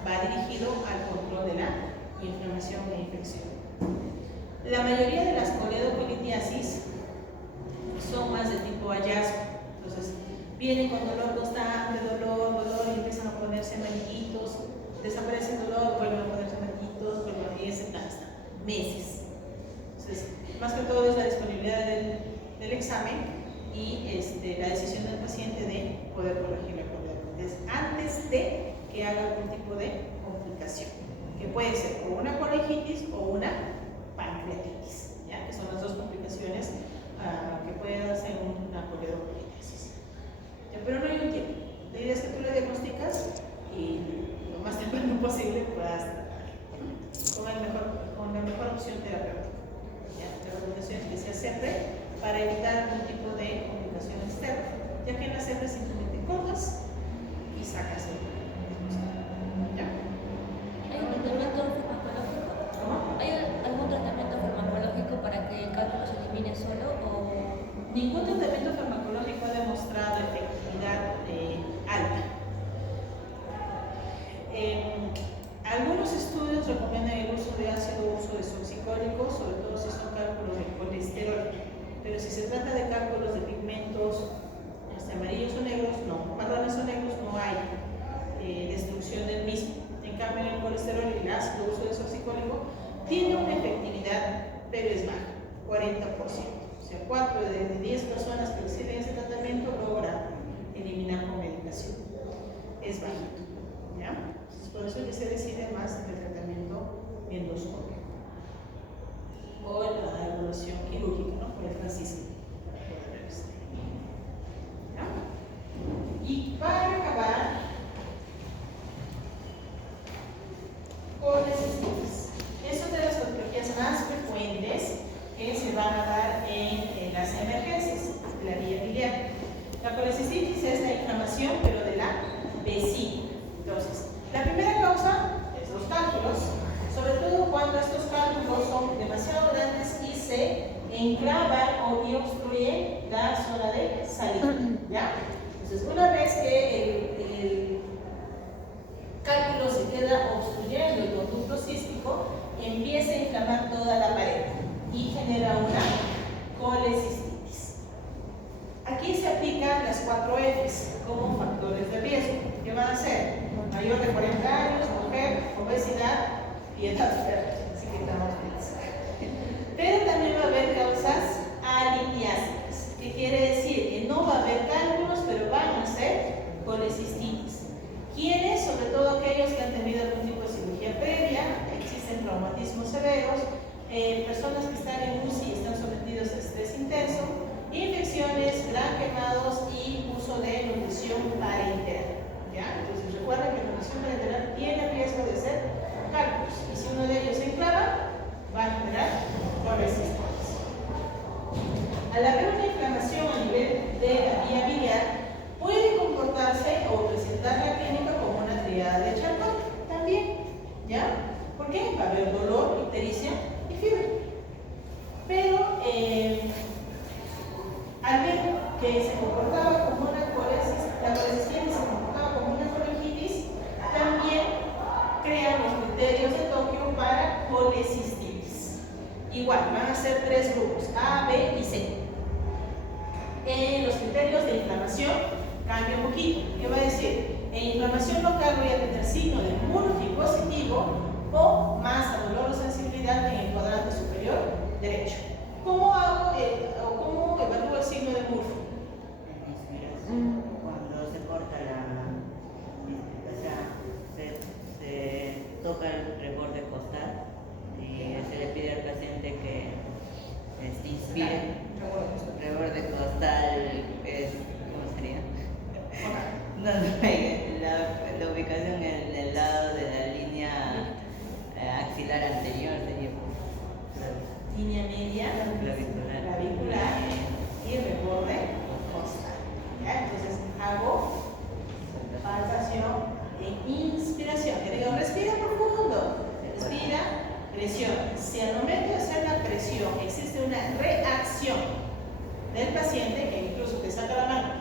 va dirigido al control de la inflamación e infección. La mayoría de las coledocolitiasis son más de tipo hallazgo. Entonces, vienen con dolor constante, dolor, y empiezan a ponerse amarillitos, desaparece el dolor, vuelven a ponerse amarillitos, y ese plan está meses. Entonces, más que todo es la disponibilidad del examen y la decisión del paciente de poder corregir la coledocolitiasis antes de que haga algún tipo de complicación, que puede ser o una colangitis o una pancreatitis, ¿ya? Que son las dos complicaciones que puede darse en una coledocolitiasis. Pero no hay un tiempo. La idea es que tú le diagnosticas y lo más temprano posible puedas tratar con la mejor opción terapéutica. ¿Ya? La recomendación es que se acerque para evitar algún tipo de complicación externa, ya que en la CEPE simplemente cortas y sacas el ¿ya? ¿hay un tratamiento farmacológico? ¿Cómo? ¿Hay algún tratamiento farmacológico para que el cálculo se elimine solo o...? Ningún tratamiento farmacológico ha demostrado efectividad alta. Algunos estudios recomiendan el uso de ácido desoxicólico, sobre todo si son cálculos de colesterol, pero si se trata de cálculos de pigmentos amarillos o negros, no, marrones o negros, no ratio de 10 personas que reciben ese tratamiento logra eliminar con medicación. Es bajito, ¿ya? Entonces, por eso es que se decide más en el tratamiento endoscópico o en la evaluación quirúrgica, ¿no? Por el francisco. Y para acabar, colecistitis. Es una de las patologías más frecuentes que se van a dar en las emergencias de la vía biliar. La colecistitis es la inflamación, pero de la vesícula. Entonces, la primera causa es los cálculos, sobre todo cuando estos cálculos son demasiado grandes y se enclavan o obstruyen la zona de salida, ¿ya? Entonces, una vez que el cálculo se queda obstruyendo el conducto cístico, empieza a inflamar toda la pared y genera una colecistitis. Aquí se aplican las 4 Fs como factores de riesgo. ¿Qué van a ser? Mayor de 40 años, mujer, obesidad y edad fértil. Así que estamos bien. Pero también va a haber causas alineásicas. ¿Qué quiere decir? Que no va a haber cálculos, pero van a ser colecistitis. ¿Quiénes? Sobre todo aquellos que han tenido algún tipo de cirugía previa, existen traumatismos severos, personas que están en UCI y están sometidos a estrés intenso, infecciones, gran quemados y uso de nutrición parenteral. ¿Ya? Entonces recuerden que la nutrición parenteral tiene riesgo de hacer cálculos y si uno de ellos se enclava, va a generar colecistitis. Al haber una inflamación a nivel de la vía biliar, puede comportarse o presentar la clínica como una triada de Charcot también, ¿ya? ¿Por qué? Va a haber dolor, ictericia y fiebre. Pero al ver que se comportaba como una colecistitis, la colecistitis se comportaba como una colegitis, también crean los criterios de Tokio para colecistitis. Igual, van a ser 3 grupos, A, B y C. Los criterios de inflamación cambia un poquito. ¿Qué va a decir? En inflamación local voy a tener signo de Murphy positivo o más dolor o sensibilidad en el cuadrante superior derecho. ¿Cómo hago o cómo evalúo el signo de Murphy? Cuando se corta o sea, se toca el reborde costal y se le pide al paciente que inspire. Reborde costal es, ¿cómo sería? No, la ubicación en el lado de la línea axilar anterior sería Línea media, clavicular y reborde costal. ¿Ya? Entonces hago palpación e inspiración. Que digo, respira profundo, respira, presión. Si al momento de hacer la presión existe una reacción del paciente, que incluso te saca la mano,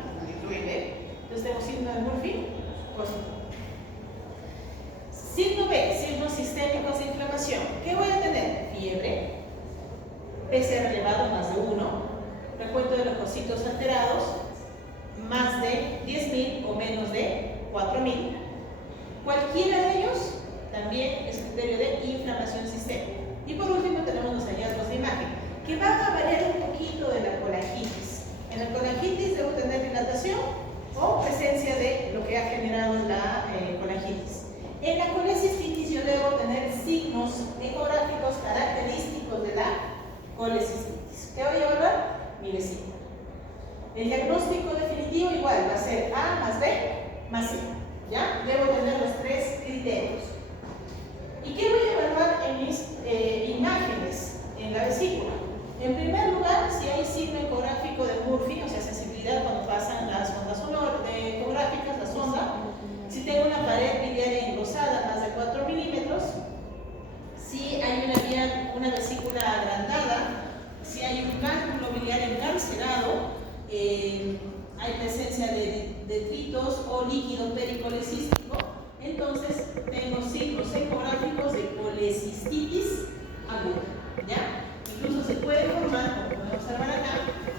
entonces tengo signo de Murphy positivo. Signo B, signos sistémicos de inflamación. ¿Qué voy a tener? Fiebre, PCR elevado más de 1, recuento de leucocitos alterados, más de 10.000 o menos de 4.000. Cualquiera de ellos también es criterio de inflamación sistémica. Y por último tenemos los hallazgos de imagen, que van a variar un poquito de la colangitis. En la colangitis debo tener dilatación o presencia de lo que ha generado la colangitis. En la colecistitis yo debo tener signos ecográficos característicos de la colecistitis. ¿Qué voy a evaluar? Mi vesícula. El diagnóstico definitivo igual va a ser A más B más C. ¿Ya? Debo tener los 3 criterios. ¿Y qué voy a evaluar en mis imágenes en la vesícula? En primer lugar, si hay signo ecográfico de Murphy, o sea, sensibilidad cuando pasan las ondas ecográficas, la sonda. Si tengo una pared biliaria engrosada más de 4 milímetros, si hay una vesícula agrandada, si hay un cálculo biliar encarcelado, hay presencia de detritos o líquido pericolecístico, entonces tengo signos ecográficos de colecistitis aguda, ¿ya? Incluso se puede formar, como podemos observar acá,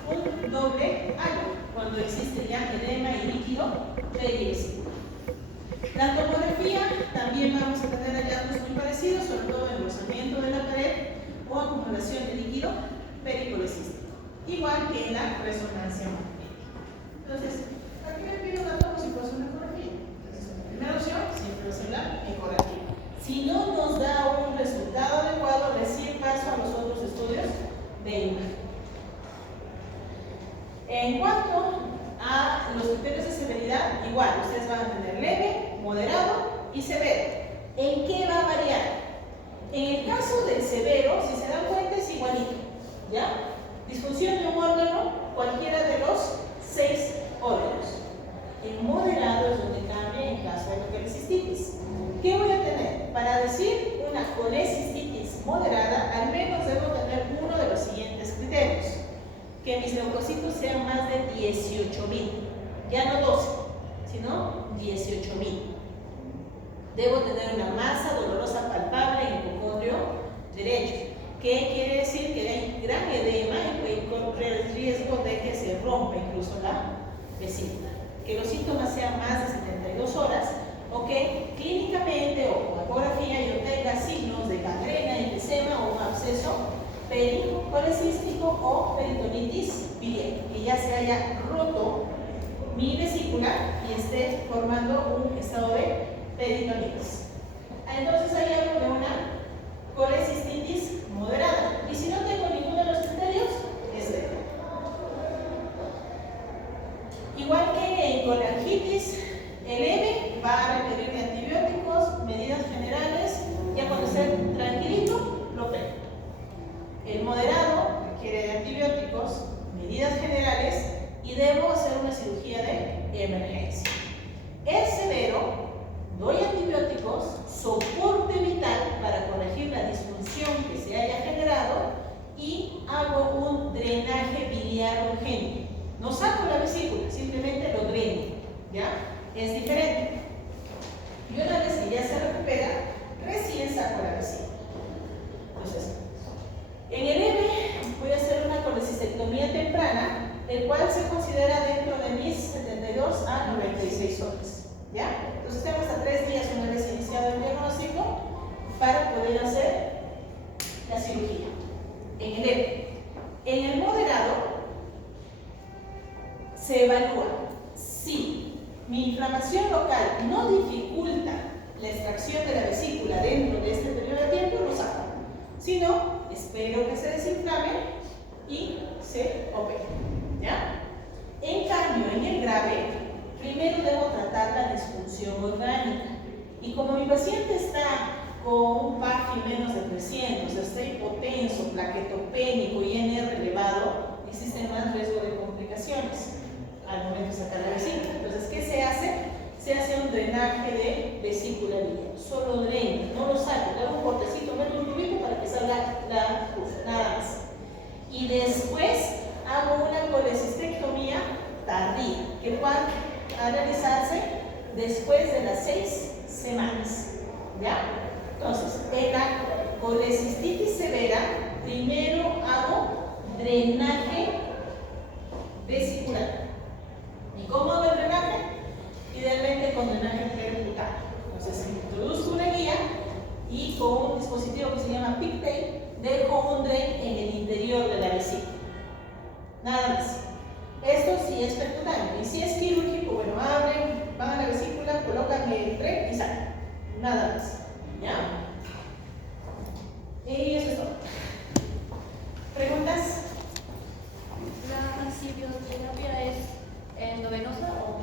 un doble halo cuando existe ya edema y líquido perivesículo. La tomografía también vamos a tener hallazgos muy parecidos, sobre todo engrosamiento de la pared o acumulación de líquido pericolecístico. igual que en la resonancia magnética. Entonces, aquí me pido una toma si puedo hacer una ecografía. Entonces, la primera opción siempre va a ser la ecografía. Si no nos da un resultado adecuado, recién paso a los otros estudios de imagen. En cuanto a los criterios de severidad, igual, ustedes van a tener leve, moderado y severo. ¿En qué va a variar? En el caso del severo, si se dan cuenta, es igualito, ¿ya? Disfunción de un órgano, cualquiera de los 6 órganos. En moderado es donde cambia en caso de leucocistitis. ¿Qué voy a tener? Para decir una colecistitis moderada, al menos debo tener uno de los siguientes criterios. Que mis leucocitos sean más de 18.000, ya no 12, sino 18.000. Debo tener una masa dolorosa palpable en el hipocondrio derecho. ¿Qué quiere decir? Que hay gran edema y corre el riesgo de que se rompa incluso la vesícula. Que los síntomas sean más de 72 horas o que clínicamente o con ecografía yo tenga signos de gangrena, enfisema o un absceso pericolecístico o peritonitis biliar, que ya se haya roto mi vesícula y esté formando un estado de peritonitis. Entonces ahí hablo de una colecistitis moderada. Y si no tengo ninguno de los criterios, es leve. Igual que en colangitis, el leve va a requerir de antibióticos, medidas generales, ya cuando esté tranquilito, lo pego. El moderado requiere de antibióticos, medidas generales y debo hacer una cirugía de emergencia. El severo, doy antibióticos, soporte vital para corregir la disfunción que se haya generado y hago un drenaje biliar urgente. No saco la vesícula, simplemente lo dreno, ¿ya? Es diferente. Y una vez que ya se recupera, recién saco la vesícula. Entonces, en el M voy a hacer una colecistectomía temprana, el cual se considera dentro de mis 72 a 96 horas, ¿ya? Entonces tengo hasta 3 días una vez iniciado el diagnóstico para poder hacer la cirugía. En el M. En el moderado se evalúa si mi inflamación local no dificulta la extracción de la vesícula dentro de este periodo de tiempo, lo saco. Si no, espero que se desinflame y se opere, ¿ya? En cambio, en el grave, primero debo tratar la disfunción orgánica. Y como mi paciente está con un PAGI menos de 300, está hipotenso, plaquetopénico y NR elevado, existe más riesgo de complicaciones al momento de sacar la vesícula. Entonces, ¿qué se hace? Se hace un drenaje de vesícula biliar. Solo dreno, no lo saco, le hago un cortecito, meto un tubito para que salga la pus, nada más. Y después hago una colecistectomía tardía, que pueda realizarse después de las 6 semanas, ¿ya? Entonces, en la colecistitis severa, primero hago drenaje vesicular. ¿Y cómo hago el drenaje? Idealmente con drenaje percutáneo. Entonces, introduzco una guía y con un dispositivo que se llama pigtail, dejo un drain en el interior de la vesícula. Nada más. Esto sí es percutáneo. Y si es quirúrgico, bueno, abren, van a la vesícula, colocan el drain y sacan. Nada más. ¿Ya? Y eso es todo. ¿Preguntas? ¿La antibiotecnia es endovenosa o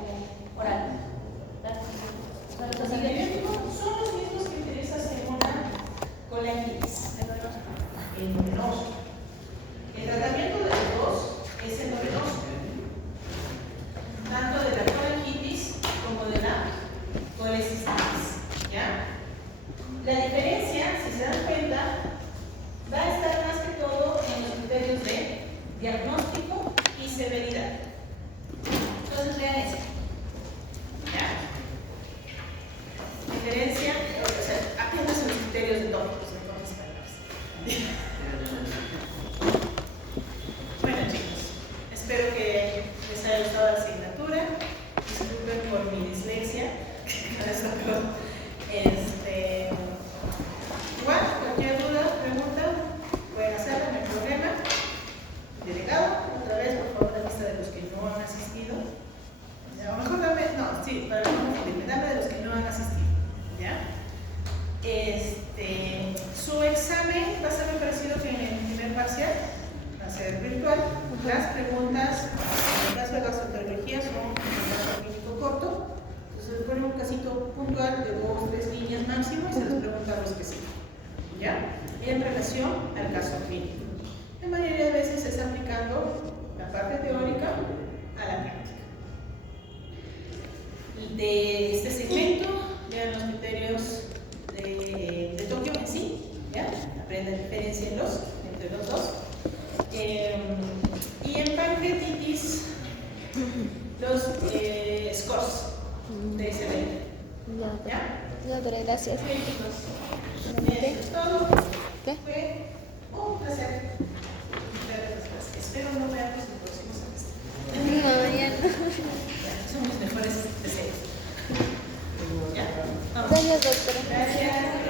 juzgar de 2 o 3 líneas máximo y se les pregunta algo específico, ¿ya? En relación al caso clínico. La mayoría de veces es aplicando la parte teórica a la práctica. De este segmento, vean los criterios de Tokio en sí, ¿ya? Aprenden diferencia entre los dos. Y en pancreatitis, los scores de ese evento. ¿Ya? No, pero gracias. Bien, chicos. Bien, eso es todo. ¿Qué? Fue un placer. Espero no veamos el próximo semestre. No, ya no. Ya, son mis mejores deseos. ¿Ya? Vamos. Gracias, doctora. Gracias.